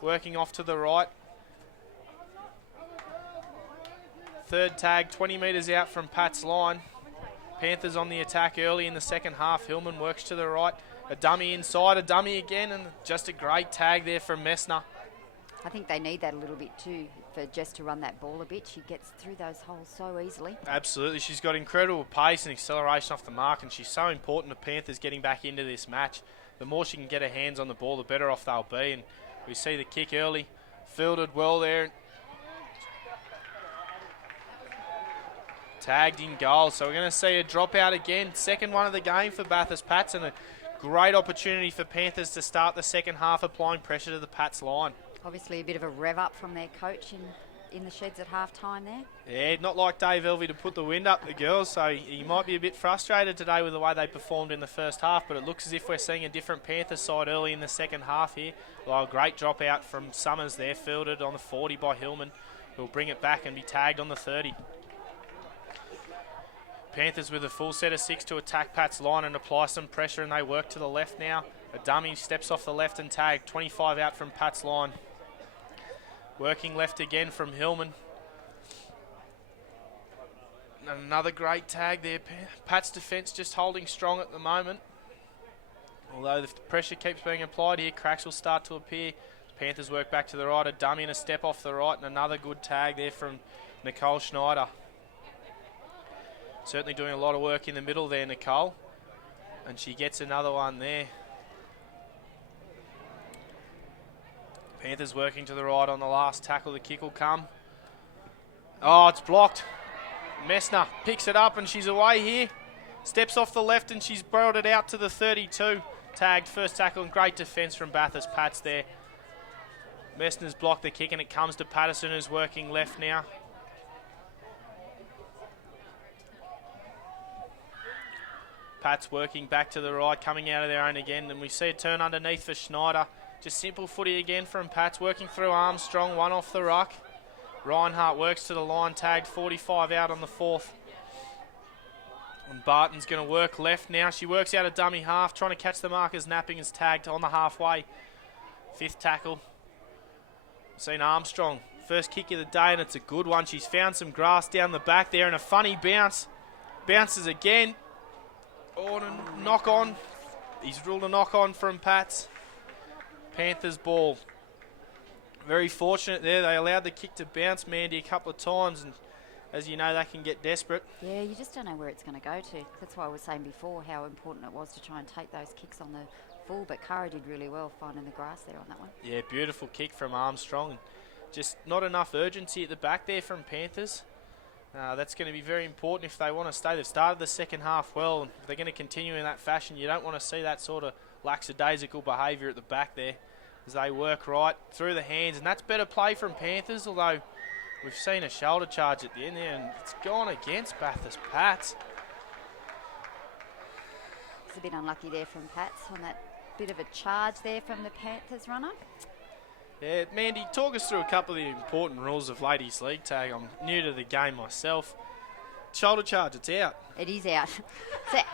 working off to the right. Third tag, 20 metres out from Pat's line. Panthers on the attack early in the second half. Hillman works to the right. A dummy inside, a dummy again, and just a great tag there from Messner. I think they need that a little bit too, for Jess to run that ball a bit. She gets through those holes so easily. Absolutely. She's got incredible pace and acceleration off the mark, and she's so important to Panthers getting back into this match. The more she can get her hands on the ball, the better off they'll be. And we see the kick early. Fielded well there. Tagged in goal, so we're going to see a dropout again. Second one of the game for Bathurst Pats, and a great opportunity for Panthers to start the second half applying pressure to the Pats line. Obviously a bit of a rev up from their coach in the sheds at half time there. Yeah, not like Dave Elvey to put the wind up the girls, so he might be a bit frustrated today with the way they performed in the first half, but it looks as if we're seeing a different Panthers side early in the second half here. Well, a great dropout from Summers there, fielded on the 40 by Hillman, who'll bring it back and be tagged on the 30. Panthers with a full set of 6 to attack Pat's line and apply some pressure, and they work to the left now. A dummy steps off the left and tag, 25 out from Pat's line. Working left again from Hillman. And another great tag there. Pat's defence just holding strong at the moment. Although the pressure keeps being applied here, cracks will start to appear. Panthers work back to the right, a dummy and a step off the right, and another good tag there from Nicole Schneider. Certainly doing a lot of work in the middle there, Nicole. And she gets another one there. Panthers working to the right on the last tackle. The kick will come. Oh, it's blocked. Messner picks it up and she's away here. Steps off the left and she's brought it out to the 32. Tagged, first tackle, and great defence from Bathurst Pats there. Messner's blocked the kick and it comes to Patterson, who's working left now. Pats working back to the right, coming out of their own again, and we see a turn underneath for Schneider. Just simple footy again from Pats, working through Armstrong, one off the ruck. Reinhardt works to the line, tagged 45 out on the 4th. And Barton's going to work left now. She works out a dummy half, trying to catch the mark as Napping is tagged on the halfway. 5th tackle. Seen Armstrong, first kick of the day, and it's a good one. She's found some grass down the back there, and a funny bounce. Bounces again. Oh, and a knock on. He's ruled a knock on from Pats. Panthers ball. Very fortunate there. They allowed the kick to bounce, Mandy, a couple of times, and as you know, they can get desperate. Yeah, you just don't know where it's going to go to. That's why I was saying before how important it was to try and take those kicks on the full, but Cara did really well finding the grass there on that one. Yeah, beautiful kick from Armstrong. And just not enough urgency at the back there from Panthers. That's going to be very important if they want to stay. They've started the second half well, and if they're going to continue in that fashion, you don't want to see that sort of lackadaisical behaviour at the back there as they work right through the hands. And that's better play from Panthers, although we've seen a shoulder charge at the end there, and it's gone against Bathurst Pats. It's a bit unlucky there from Pats on that bit of a charge there from the Panthers runner. Yeah, Mandy, talk us through a couple of the important rules of Ladies League Tag. I'm new to the game myself. Shoulder charge, it's out. It is out.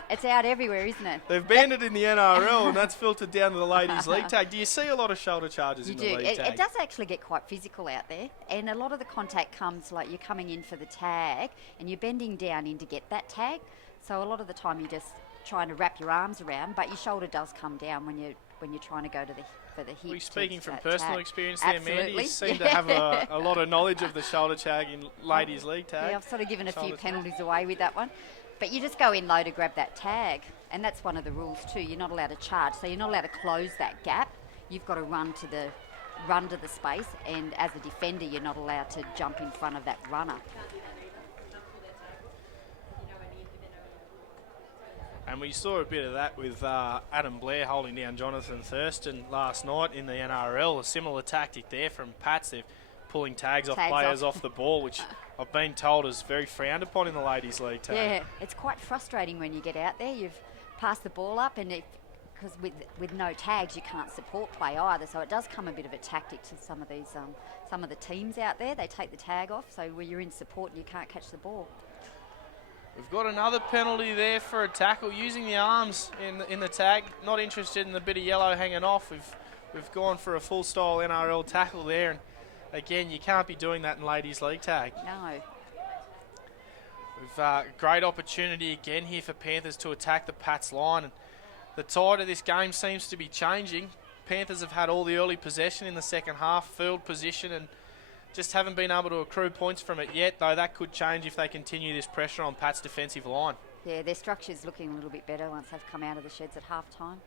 It's out everywhere, isn't it? They've banned it in the NRL, and that's filtered down to the Ladies League Tag. Do you see a lot of shoulder charges in the league tag? It does actually get quite physical out there, and a lot of the contact comes like you're coming in for the tag, and you're bending down in to get that tag. So a lot of the time you're just trying to wrap your arms around, but your shoulder does come down when you're when you're trying to go to for the hit. Were you speaking from that personal tag. experience there, Absolutely. Mandy? You seem to have a lot of knowledge of the shoulder tag in ladies league tag. Yeah, I've sort of given a few Shoulder penalties away with that one. But you just go in low to grab that tag. And that's one of the rules too. You're not allowed to charge. So you're not allowed to close that gap. You've got to run to the space. And as a defender, you're not allowed to jump in front of that runner. And we saw a bit of that with Adam Blair holding down Jonathan Thurston last night in the NRL. A similar tactic there from Pats. They're pulling tags off players off the ball, which I've been told is very frowned upon in the ladies' league tag. Yeah, it's quite frustrating when you get out there. You've passed the ball up, and because with no tags, you can't support play either. So it does come a bit of a tactic to some of the teams out there. They take the tag off, so where you're in support and you can't catch the ball. We've got another penalty there for a tackle using the arms in the tag. Not interested in the bit of yellow hanging off. We've gone for a full style NRL tackle there, and again, you can't be doing that in ladies league tag. No. We've great opportunity again here for Panthers to attack the Pats line, and the tide of this game seems to be changing. Panthers have had all the early possession in the second half, field position, and just haven't been able to accrue points from it yet, though that could change if they continue this pressure on Pat's defensive line. Yeah, their structure's looking a little bit better once they've come out of the sheds at half-time.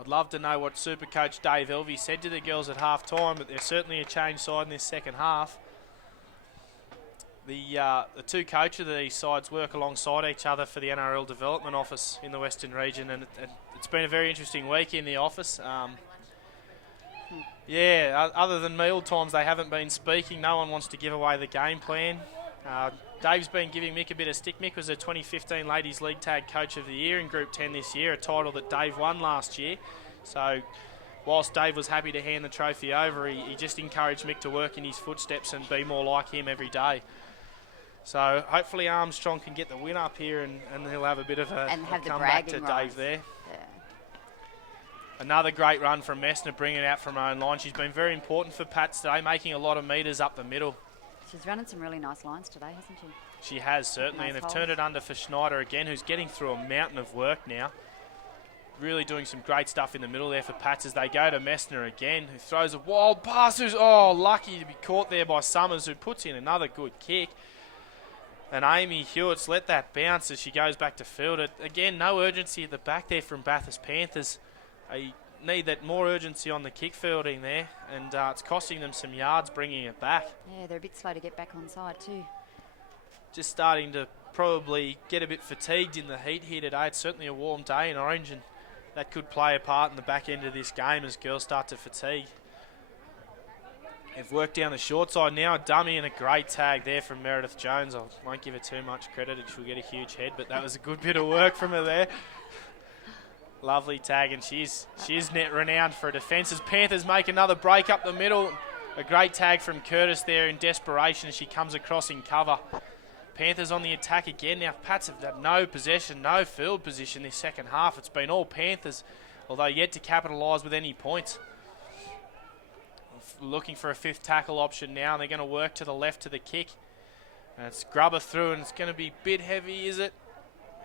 I'd love to know what Super Coach Dave Elvey said to the girls at half-time, but they're certainly a changed side in this second half. The two coaches of these sides work alongside each other for the NRL Development Office in the Western region, and it's been a very interesting week in the office. Other than meal times, they haven't been speaking. No one wants to give away the game plan. Dave's been giving Mick a bit of stick. Mick was a 2015 Ladies League Tag Coach of the Year in Group 10 this year, a title that Dave won last year. So whilst Dave was happy to hand the trophy over, he just encouraged Mick to work in his footsteps and be more like him every day. So hopefully Armstrong can get the win up here, and he'll have a bit of a comeback to Dave there. Yeah. Another great run from Messner, bringing it out from her own line. She's been very important for Pats today, making a lot of metres up the middle. She's running some really nice lines today, hasn't she? She has, certainly, and they've turned it under for Schneider again, who's getting through a mountain of work now. Really doing some great stuff in the middle there for Pats as they go to Messner again, who throws a wild pass, who's lucky to be caught there by Summers, who puts in another good kick. And Amy Hewitt's let that bounce as she goes back to field it. Again, no urgency at the back there from Bathurst Panthers. They need that more urgency on the kick fielding there, and it's costing them some yards bringing it back. Yeah, they're a bit slow to get back on side too. Just starting to probably get a bit fatigued in the heat here today. It's certainly a warm day in Orange, and that could play a part in the back end of this game as girls start to fatigue. They've worked down the short side now, a dummy and a great tag there from Meredith Jones. I won't give her too much credit, she'll get a huge head, but that was a good bit of work from her there. Lovely tag, and she's net renowned for defence as Panthers make another break up the middle. A great tag from Curtis there in desperation as she comes across in cover. Panthers on the attack again. Now Pats have had no possession, no field position this second half. It's been all Panthers, although yet to capitalise with any points. Looking for a fifth tackle option now, and they're going to work to the left to the kick. And it's Grubber through, and it's going to be a bit heavy, is it?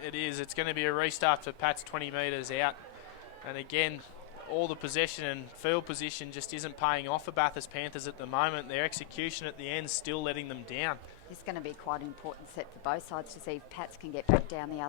It is. It's going to be a restart for Pats 20 metres out. And again, all the possession and field position just isn't paying off for Bathurst Panthers at the moment. Their execution at the end is still letting them down. It's going to be quite an important set for both sides to see if Pats can get back down the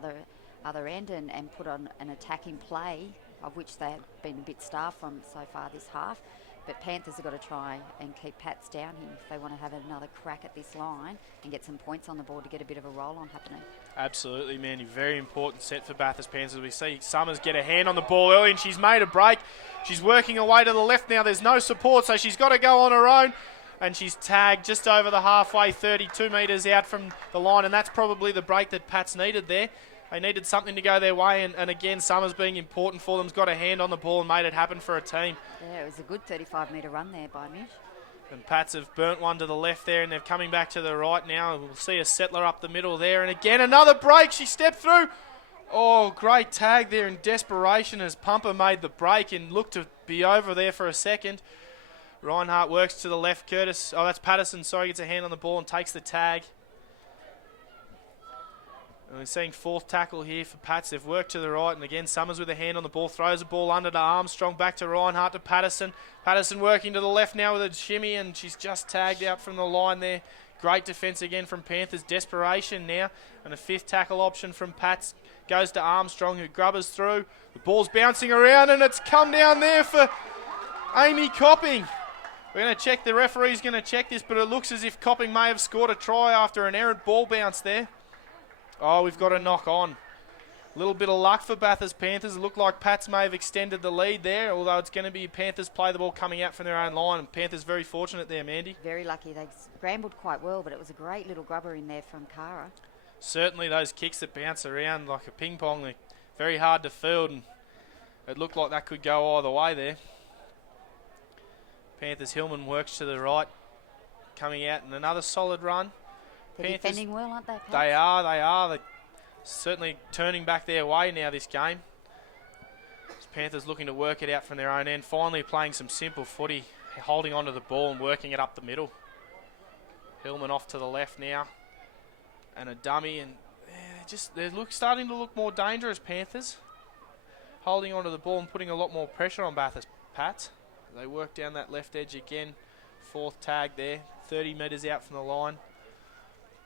other end and put on an attacking play, of which they have been a bit starved from so far this half. But Panthers have got to try and keep Pats down here if they want to have another crack at this line and get some points on the board to get a bit of a roll on happening. Absolutely, Mandy. Very important set for Bathurst Panthers. We see Summers get a hand on the ball early, and she's made a break. She's working away to the left now. There's no support, so she's got to go on her own. And she's tagged just over the halfway, 32 metres out from the line, and that's probably the break that Pats needed there. They needed something to go their way, and again, Summers being important for them, has got a hand on the ball and made it happen for a team. Yeah, it was a good 35-metre run there by Mitch. And Pats have burnt one to the left there, and they're coming back to the right now. We'll see a settler up the middle there, and again, another break. She stepped through. Oh, great tag there in desperation as Pumper made the break and looked to be over there for a second. Reinhardt works to the left. Curtis, that's Patterson, gets a hand on the ball and takes the tag. And We're seeing fourth tackle here for Pats. They've worked to the right, and again Summers with a hand on the ball, throws the ball under to Armstrong, back to Reinhardt to Patterson. Patterson working to the left now with a shimmy, and she's just tagged out from the line there. Great defence again from Panthers. Desperation now, and a fifth tackle option from Pats goes to Armstrong, who grubbers through. The ball's bouncing around, and it's come down there for Amy Copping. We're going to check, the referee's going to check this, but it looks as if Copping may have scored a try after an errant ball bounce there. Oh, we've got a knock on. A little bit of luck for Bathurst Panthers. It looked like Pats may have extended the lead there, although it's going to be Panthers play the ball coming out from their own line. And Panthers very fortunate there, Mandy. Very lucky. They scrambled quite well, but it was a great little grubber in there from Cara. Certainly those kicks that bounce around like a ping pong, they're very hard to field, and it looked like that could go either way there. Panthers Hillman works to the right, coming out, and another solid run. They're Panthers, defending well, aren't they, Pat? They are. They're certainly turning back their way now this game. Panthers looking to work it out from their own end, finally playing some simple footy, holding onto the ball and working it up the middle. Hillman off to the left now, and a dummy, and they're starting to look more dangerous, Panthers. Holding onto the ball and putting a lot more pressure on Bathurst Pats. They work down that left edge again. Fourth tag there, 30 metres out from the line.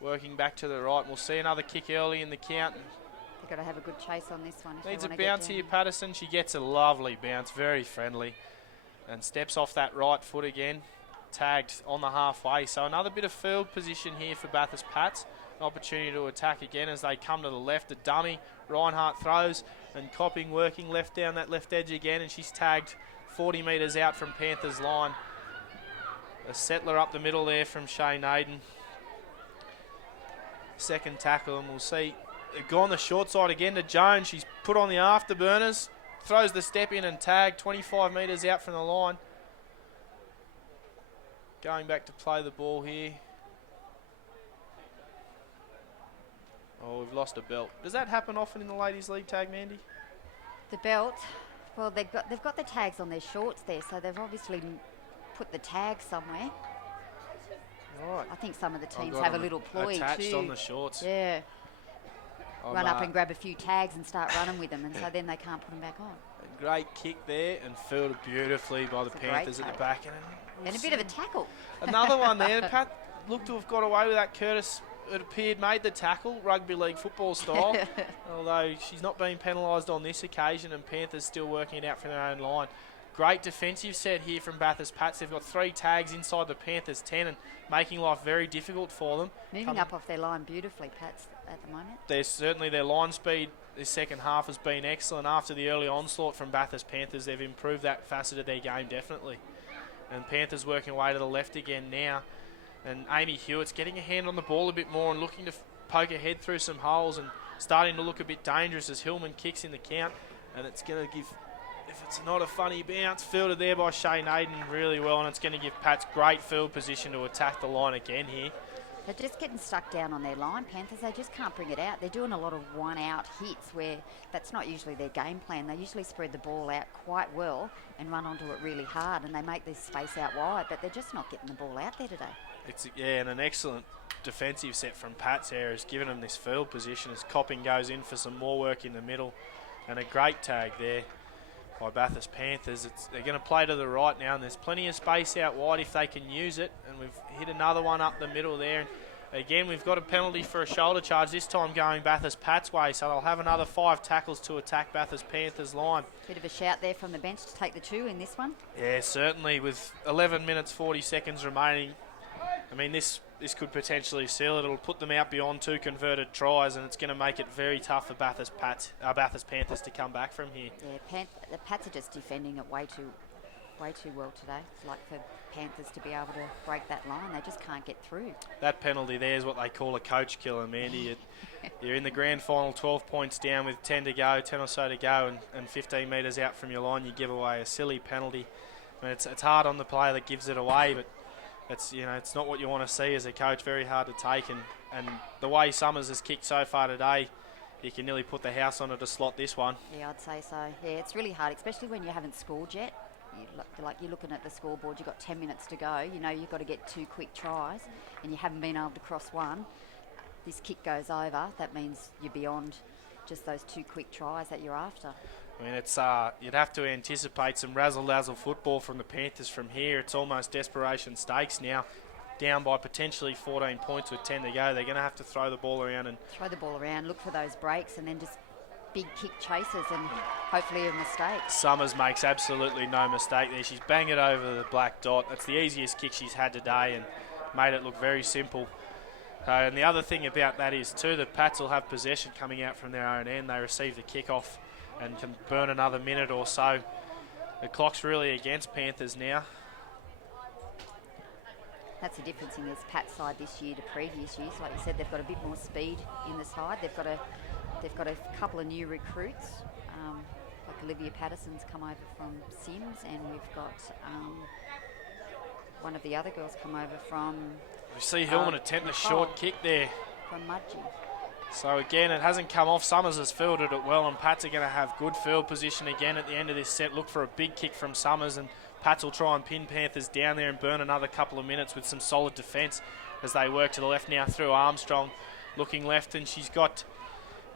Working back to the right, and we'll see another kick early in the count. They've got to have a good chase on this one. Needs a bounce here, Patterson. She gets a lovely bounce, very friendly, and steps off that right foot again. Tagged on the halfway, so another bit of field position here for Bathurst Pats. An opportunity to attack again as they come to the left. A dummy, Reinhardt throws, and Copping working left down that left edge again, and she's tagged 40 metres out from Panthers line. A settler up the middle there from Shane Naden. Second tackle, and we'll see. They've gone the short side again to Jones. She's put on the afterburners, throws the step in and tagged 25 metres out from the line. Going back to play the ball here. Oh, we've lost a belt. Does that happen often in the Ladies League tag, Mandy? The belt, well, they've got the tags on their shorts there, so they've obviously put the tag somewhere. Right. I think some of the teams have a little ploy attached too. on the shorts. Yeah. Run up and grab a few tags and start running with them, and so then they can't put them back on. A great kick there, and fielded beautifully by the Panthers at the back. And a bit of a tackle. Another one there. Pat looked to have got away with that. Curtis, it appeared, made the tackle, rugby league football style. Although she's not been penalised on this occasion, and Panthers still working it out from their own line. Great defensive set here from Bathurst Pats. They've got 3 tags inside the Panthers 10 and making life very difficult for them. Moving up off their line beautifully, Pats, at the moment. There's certainly their line speed this second half has been excellent. After the early onslaught from Bathurst Panthers, they've improved that facet of their game definitely. And Panthers working away to the left again now. And Amy Hewitt's getting a hand on the ball a bit more and looking to poke her head through some holes and starting to look a bit dangerous as Hillman kicks in the count. And it's going to give, if it's not a funny bounce, fielded there by Shane Naden really well, and it's going to give Pats great field position to attack the line again here. They're just getting stuck down on their line, Panthers. They just can't bring it out. They're doing a lot of one-out hits where that's not usually their game plan. They usually spread the ball out quite well and run onto it really hard, and they make this space out wide, but they're just not getting the ball out there today. And an excellent defensive set from Pats here has given them this field position as Copping goes in for some more work in the middle, and a great tag there by Bathurst Panthers. They're going to play to the right now, and there's plenty of space out wide if they can use it, and we've hit another one up the middle there. And again, we've got a penalty for a shoulder charge, this time going Bathurst Pats' way, so they'll have another 5 tackles to attack Bathurst Panthers' line. Bit of a shout there from the bench to take the 2 in this one. Yeah, certainly, with 11 minutes 40 seconds remaining. I mean, this could potentially seal it. It'll put them out beyond 2 converted tries, and it's going to make it very tough for Bathurst Panthers to come back from here. Yeah, the Pats are just defending it way too well today. It's like for Panthers to be able to break that line, they just can't get through. That penalty there is what they call a coach killer, Mandy. You're in the grand final, 12 points down with 10 to go, 10 or so to go, and 15 metres out from your line, you give away a silly penalty. I mean, it's hard on the player that gives it away, but it's not what you want to see as a coach. Very hard to take, and the way Summers has kicked so far today, you can nearly put the house on it to slot this one. Yeah, I'd say so. Yeah, it's really hard, especially when you haven't scored yet. You're looking at the scoreboard, you've got 10 minutes to go. You know you've got to get 2 quick tries, and you haven't been able to cross one. this kick goes over, that means you're beyond just those 2 quick tries that you're after. I mean, it's you'd have to anticipate some razzle-dazzle football from the Panthers from here. It's almost desperation stakes now. Down by potentially 14 points with 10 to go. They're going to have to throw the ball around and look for those breaks, and then just big kick chases and hopefully a mistake. Summers makes absolutely no mistake there. She's banged it over the black dot. That's the easiest kick she's had today and made it look very simple. And the other thing about that is too that Pats will have possession coming out from their own end. They receive the kick-off and can burn another minute or so. The clock's really against Panthers now. That's the difference in this Pat side this year to previous years. Like you said, they've got a bit more speed in the side. They've got a couple of new recruits. Like Olivia Patterson's come over from Sims, and we've got one of the other girls come over from... We see Hillman attempt a short kick there. From Mudgee. So again, it hasn't come off. Summers has fielded it well, and Pats are going to have good field position again at the end of this set. Look for a big kick from Summers, and Pats will try and pin Panthers down there and burn another couple of minutes with some solid defence as they work to the left now through Armstrong, looking left, and she's got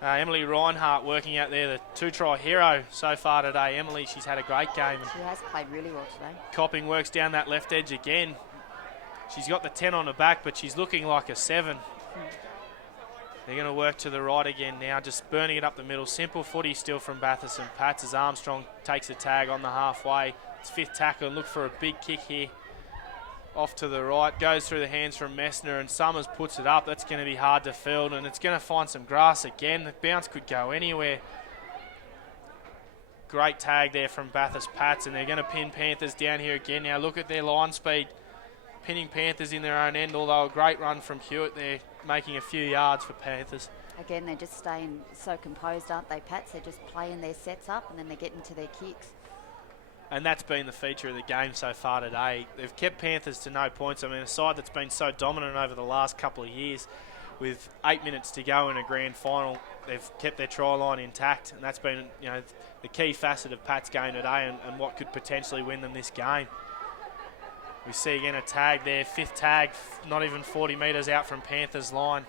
Emily Reinhardt working out there, the 2-try hero so far today. Emily, she's had a great game. She has played really well today. Copping works down that left edge again. She's got the 10 on her back, but she's looking like a 7. They're going to work to the right again now, just burning it up the middle. Simple footy still from Bathurst and Pats as Armstrong takes a tag on the halfway. It's 5th tackle and look for a big kick here. Off to the right, goes through the hands from Messner, and Summers puts it up. That's going to be hard to field, and it's going to find some grass again. The bounce could go anywhere. Great tag there from Bathurst Pats, and they're going to pin Panthers down here again. Now look at their line speed. Pinning Panthers in their own end, although a great run from Hewitt there, making a few yards for Panthers. Again, they're just staying so composed, aren't they, Pats? They're just playing their sets up, and then they get into their kicks. And that's been the feature of the game so far today. They've kept Panthers to no points. I mean, a side that's been so dominant over the last couple of years, with 8 minutes to go in a grand final, they've kept their try line intact, and that's been, you know, the key facet of Pat's game today and what could potentially win them this game. We see again a tag there, 5th tag, not even 40 metres out from Panthers' line.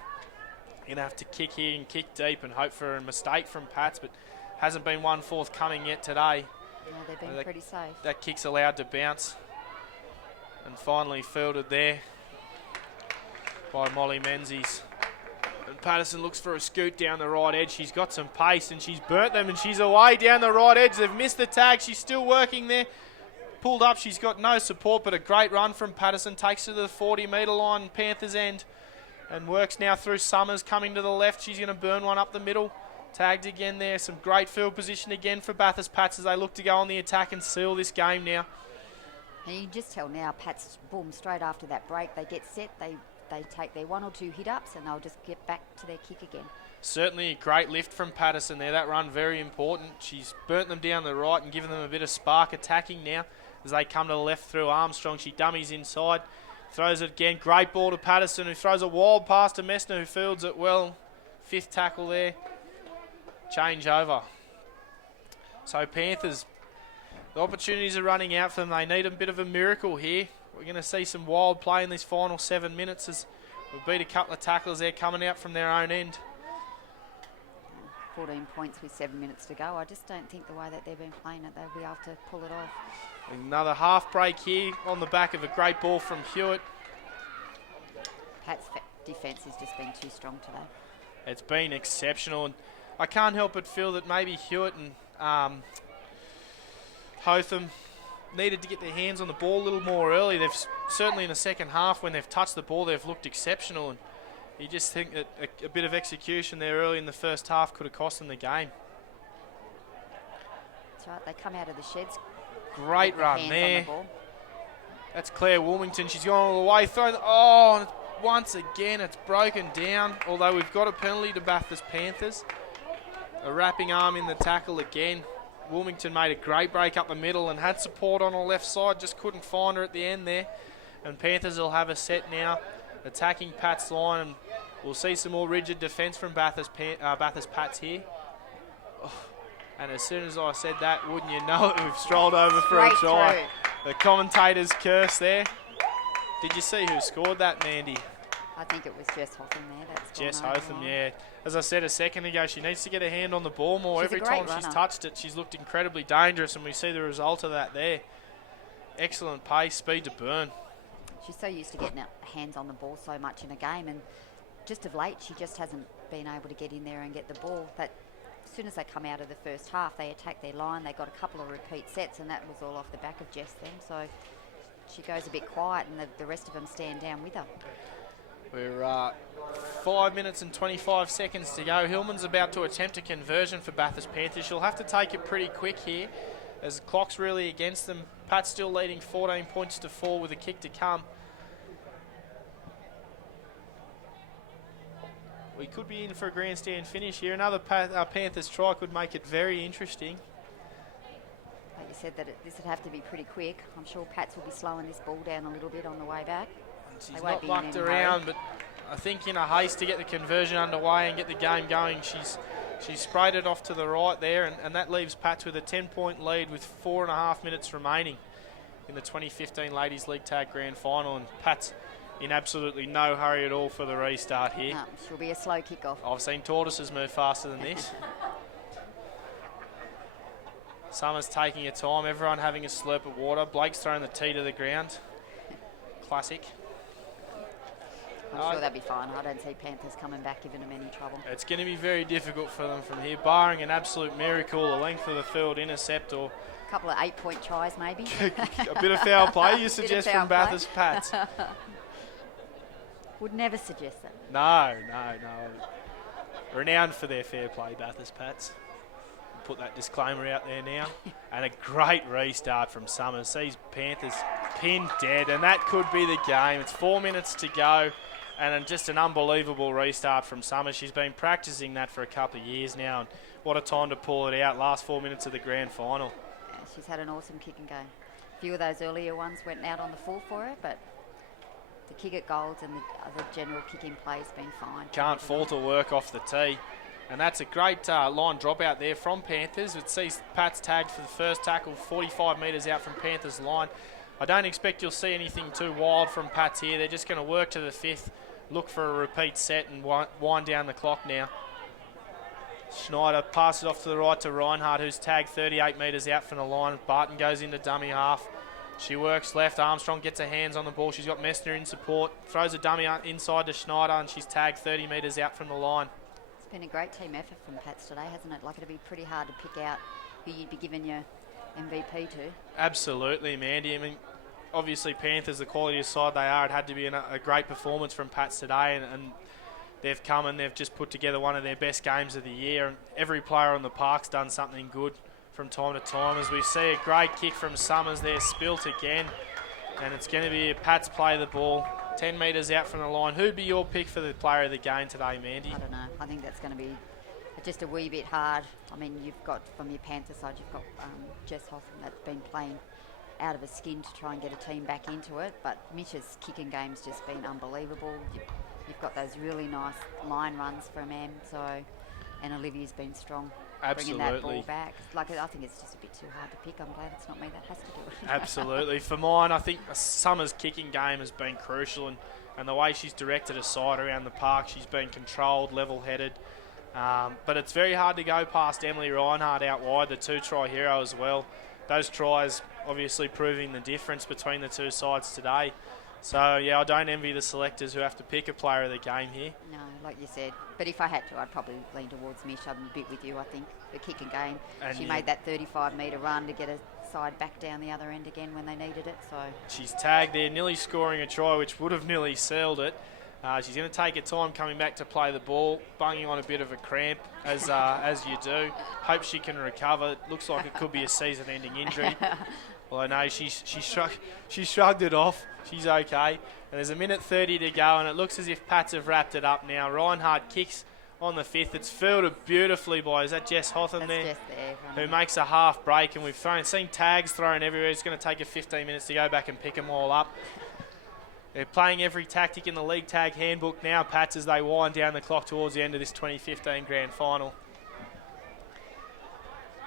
Going to have to kick here and kick deep and hope for a mistake from Pats, but hasn't been one forthcoming yet today. No, they've been pretty safe. That kick's allowed to bounce and finally fielded there by Molly Menzies. And Patterson looks for a scoot down the right edge. She's got some pace and she's burnt them and she's away down the right edge. They've missed the tag. She's still working there. Pulled up. She's got no support, but a great run from Patterson. Takes her to the 40-metre line, Panthers end, and works now through Summers coming to the left. She's going to burn one up the middle. Tagged again there. Some great field position again for Bathurst Pats as they look to go on the attack and seal this game now. And you can just tell now, Pats, boom, straight after that break, they get set, they take their 1 or 2 hit-ups and they'll just get back to their kick again. Certainly a great lift from Patterson there. That run very important. She's burnt them down the right and given them a bit of spark attacking now as they come to the left through Armstrong. She dummies inside, throws it again. Great ball to Patterson, who throws a wild pass to Messner, who fields it well. 5th tackle there. Change over. So Panthers, the opportunities are running out for them. They need a bit of a miracle here. We're going to see some wild play in these final 7 minutes as we beat a couple of tacklers there coming out from their own end. 14 points with 7 minutes to go. I just don't think the way that they've been playing it, they'll be able to pull it off. Another half break here on the back of a great ball from Hewitt. Pat's defence has just been too strong today. It's been exceptional. And I can't help but feel that maybe Hewitt and Hotham needed to get their hands on the ball a little more early. They've certainly in the second half, when they've touched the ball, they've looked exceptional. And you just think that a bit of execution there early in the first half could have cost them the game. That's right, they come out of the sheds. Great run there. The That's Claire Wilmington. She's gone all the way. Thrown. Oh, once again, it's broken down. Although we've got a penalty to Bathurst Panthers. A wrapping arm in the tackle again. Wilmington made a great break up the middle and had support on her left side. Just couldn't find her at the end there. And Panthers will have a set now, attacking Pat's line. And we'll see some more rigid defence from Bathurst Pats here. Oh. And as soon as I said that, wouldn't you know it, we've strolled over for a try. The commentator's curse there. Did you see who scored that, Mandy? I think it was Jess Hotham there. That's Jess gone over Hotham, the line. yeah. As I said a second ago, she needs to get her hand on the ball more. She's a Every great time she's runner. touched it, she's looked incredibly dangerous, and we see the result of that there. Excellent pace, speed to burn. She's so used to getting her hands on the ball so much in a game, and just of late she just hasn't been able to get in there and get the ball. But as soon as they come out of the first half, they attack their line. They got a couple of repeat sets, and that was all off the back of Jess then. So she goes a bit quiet, and the rest of them stand down with her. We're 5 minutes and 25 seconds to go. Hillman's about to attempt a conversion for Bathurst Panthers. She'll have to take it pretty quick here, as the clock's really against them. Pat's still leading 14 points to 4 with a kick to come. We could be in for a grandstand finish here. Another Panthers try could make it very interesting. Like you said, this would have to be pretty quick. I'm sure Pats will be slowing this ball down a little bit on the way back. She's not mucked around, but I think in a haste to get the conversion underway and get the game going, she's sprayed it off to the right there, and that leaves Pats with a 10-point lead with 4.5 minutes remaining in the 2015 Ladies League Tag Grand Final, and Pats in absolutely no hurry at all for the restart here. No, she'll be a slow kick-off. I've seen tortoises move faster than this. Summers taking her time, everyone having a slurp of water. Blake's throwing the tee to the ground. Classic. I'm sure they'll be fine. I don't see Panthers coming back giving them any trouble. It's going to be very difficult for them from here, barring an absolute miracle, a length of the field intercept, or A couple of 8-point tries maybe. a bit of foul play, you suggest, foul from play. Bathurst Pats. Would never suggest that. No. Renowned for their fair play, Bathurst Pats. Put that disclaimer out there now. And a great restart from Summers. Sees Panthers pinned dead, and that could be the game. It's 4 minutes to go, and just an unbelievable restart from Summers. She's been practicing that for a couple of years now, and what a time to pull it out. Last 4 minutes of the grand final. Yeah, she's had an awesome kicking game. A few of those earlier ones went out on the full for her, but the kick at goals and the other general kicking play has been fine. Can't fault her work off the tee. And that's a great line drop out there from Panthers. It sees Pats tagged for the first tackle, 45 metres out from Panthers' line. I don't expect you'll see anything too wild from Pats here. They're just going to work to the fifth, look for a repeat set and wind down the clock now. Schneider passes it off to the right to Reinhardt, who's tagged 38 metres out from the line. Barton goes into dummy half. She works left. Armstrong gets her hands on the ball. She's got Messner in support. Throws a dummy inside to Schneider, and she's tagged 30 metres out from the line. It's been a great team effort from Pats today, hasn't it? Like, it'd be pretty hard to pick out who you'd be giving your MVP to. Absolutely, Mandy. I mean, obviously Panthers, the quality of side they are, it had to be a great performance from Pats today, and they've come and they've just put together one of their best games of the year. And every player on the park's done something good from time to time. As we see a great kick from Summers there, spilt again, and it's going to be a Pats play the ball 10 metres out from the line. Who'd be your pick for the player of the game today, Mandy? I don't know. I think that's going to be just a wee bit hard. I mean, you've got, from your Panther side, you've got Jess Hotham that's been playing out of her skin to try and get a team back into it. But Mitch's kicking game's just been unbelievable. You've got those really nice line runs from Em, and Olivia's been strong. Bringing that ball back. Like, I think it's just a bit too hard to pick. I'm glad it's not me that has to do it. Absolutely. For mine, I think Summer's kicking game has been crucial, and the way she's directed her side around the park, she's been controlled, level-headed. But it's very hard to go past Emily Reinhardt out wide, the two-try hero as well. Those tries obviously proving the difference between the two sides today. So, yeah, I don't envy the selectors who have to pick a player of the game here. No, like you said. But if I had to, I'd probably lean towards Mish. I'm a bit with you, I think. The kicking game. And she made that 35-metre run to get her side back down the other end again when they needed it. So she's tagged there, nearly scoring a try, which would have nearly sealed it. She's going to take her time coming back to play the ball, bunging on a bit of a cramp, as you do. Hope she can recover. It looks like it could be a season-ending injury. Well, I know she shrugged it off. She's okay. And there's a minute 30 to go, and it looks as if Pats have wrapped it up now. Reinhardt kicks on the fifth. It's fielded beautifully by, is that Jess Hotham there? Jess there. Who makes a half break, and we've seen tags thrown everywhere. It's going to take her 15 minutes to go back and pick them all up. They're playing every tactic in the league tag handbook now, Pats, as they wind down the clock towards the end of this 2015 grand final.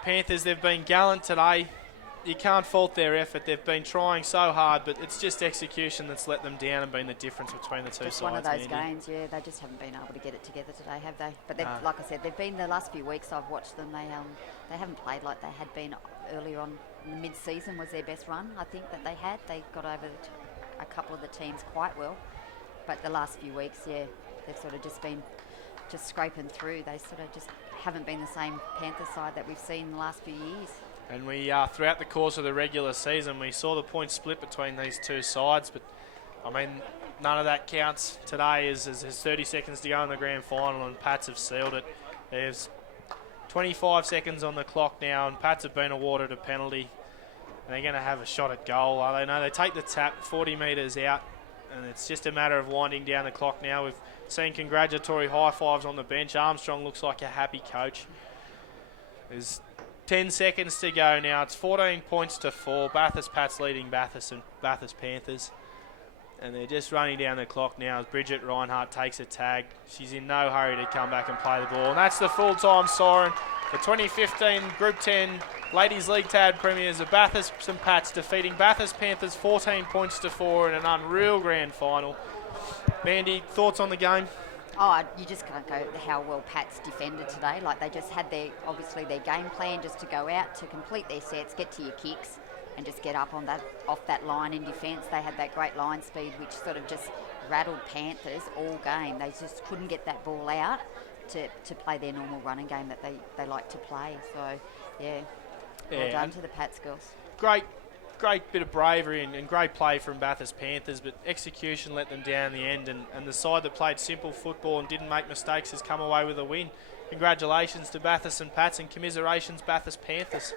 Panthers, they've been gallant today. you can't fault their effort. They've been trying so hard, but it's just execution that's let them down and been the difference between the two Just sides. one of those Mandy. games, yeah. They just haven't been able to get it together today, have they? But like I said, they've been the last few weeks I've watched them. They haven't played like they had been earlier on. In the mid-season was their best run, I think, that they had. They got over a couple of the teams quite well. But the last few weeks, yeah, they've sort of just been just scraping through. They sort of just haven't been the same Panthers side that we've seen in the last few years. And we, throughout the course of the regular season, we saw the points split between these two sides, but I mean, none of that counts today as there's 30 seconds to go in the grand final and Pats have sealed it. There's 25 seconds on the clock now and Pats have been awarded a penalty. And they're going to have a shot at goal. They know they take the tap 40 metres out and it's just a matter of winding down the clock now. We've seen congratulatory high fives on the bench. Armstrong looks like a happy coach. There's 10 seconds to go now. It's 14 points to 4. Bathurst Pats leading Bathurst and Bathurst Panthers. And they're just running down the clock now as Bridget Reinhardt takes a tag. She's in no hurry to come back and play the ball. And that's the full-time siren. The 2015 Group 10 Ladies League Tag Premiers of Bathurst and Pats defeating Bathurst Panthers 14 points to 4 in an unreal grand final. Mandy, thoughts on the game? Oh, you just can't go how well Pats defended today. Like they just had obviously their game plan just to go out, to complete their sets, get to your kicks and just get up on off that line in defence. They had that great line speed which sort of just rattled Panthers all game. They just couldn't get that ball out to play their normal running game that they like to play. So, yeah, well done to the Pats girls. Great bit of bravery and great play from Bathurst Panthers, but execution let them down in the end, and the side that played simple football and didn't make mistakes has come away with a win. Congratulations to Bathurst and Pats and commiserations Bathurst Panthers.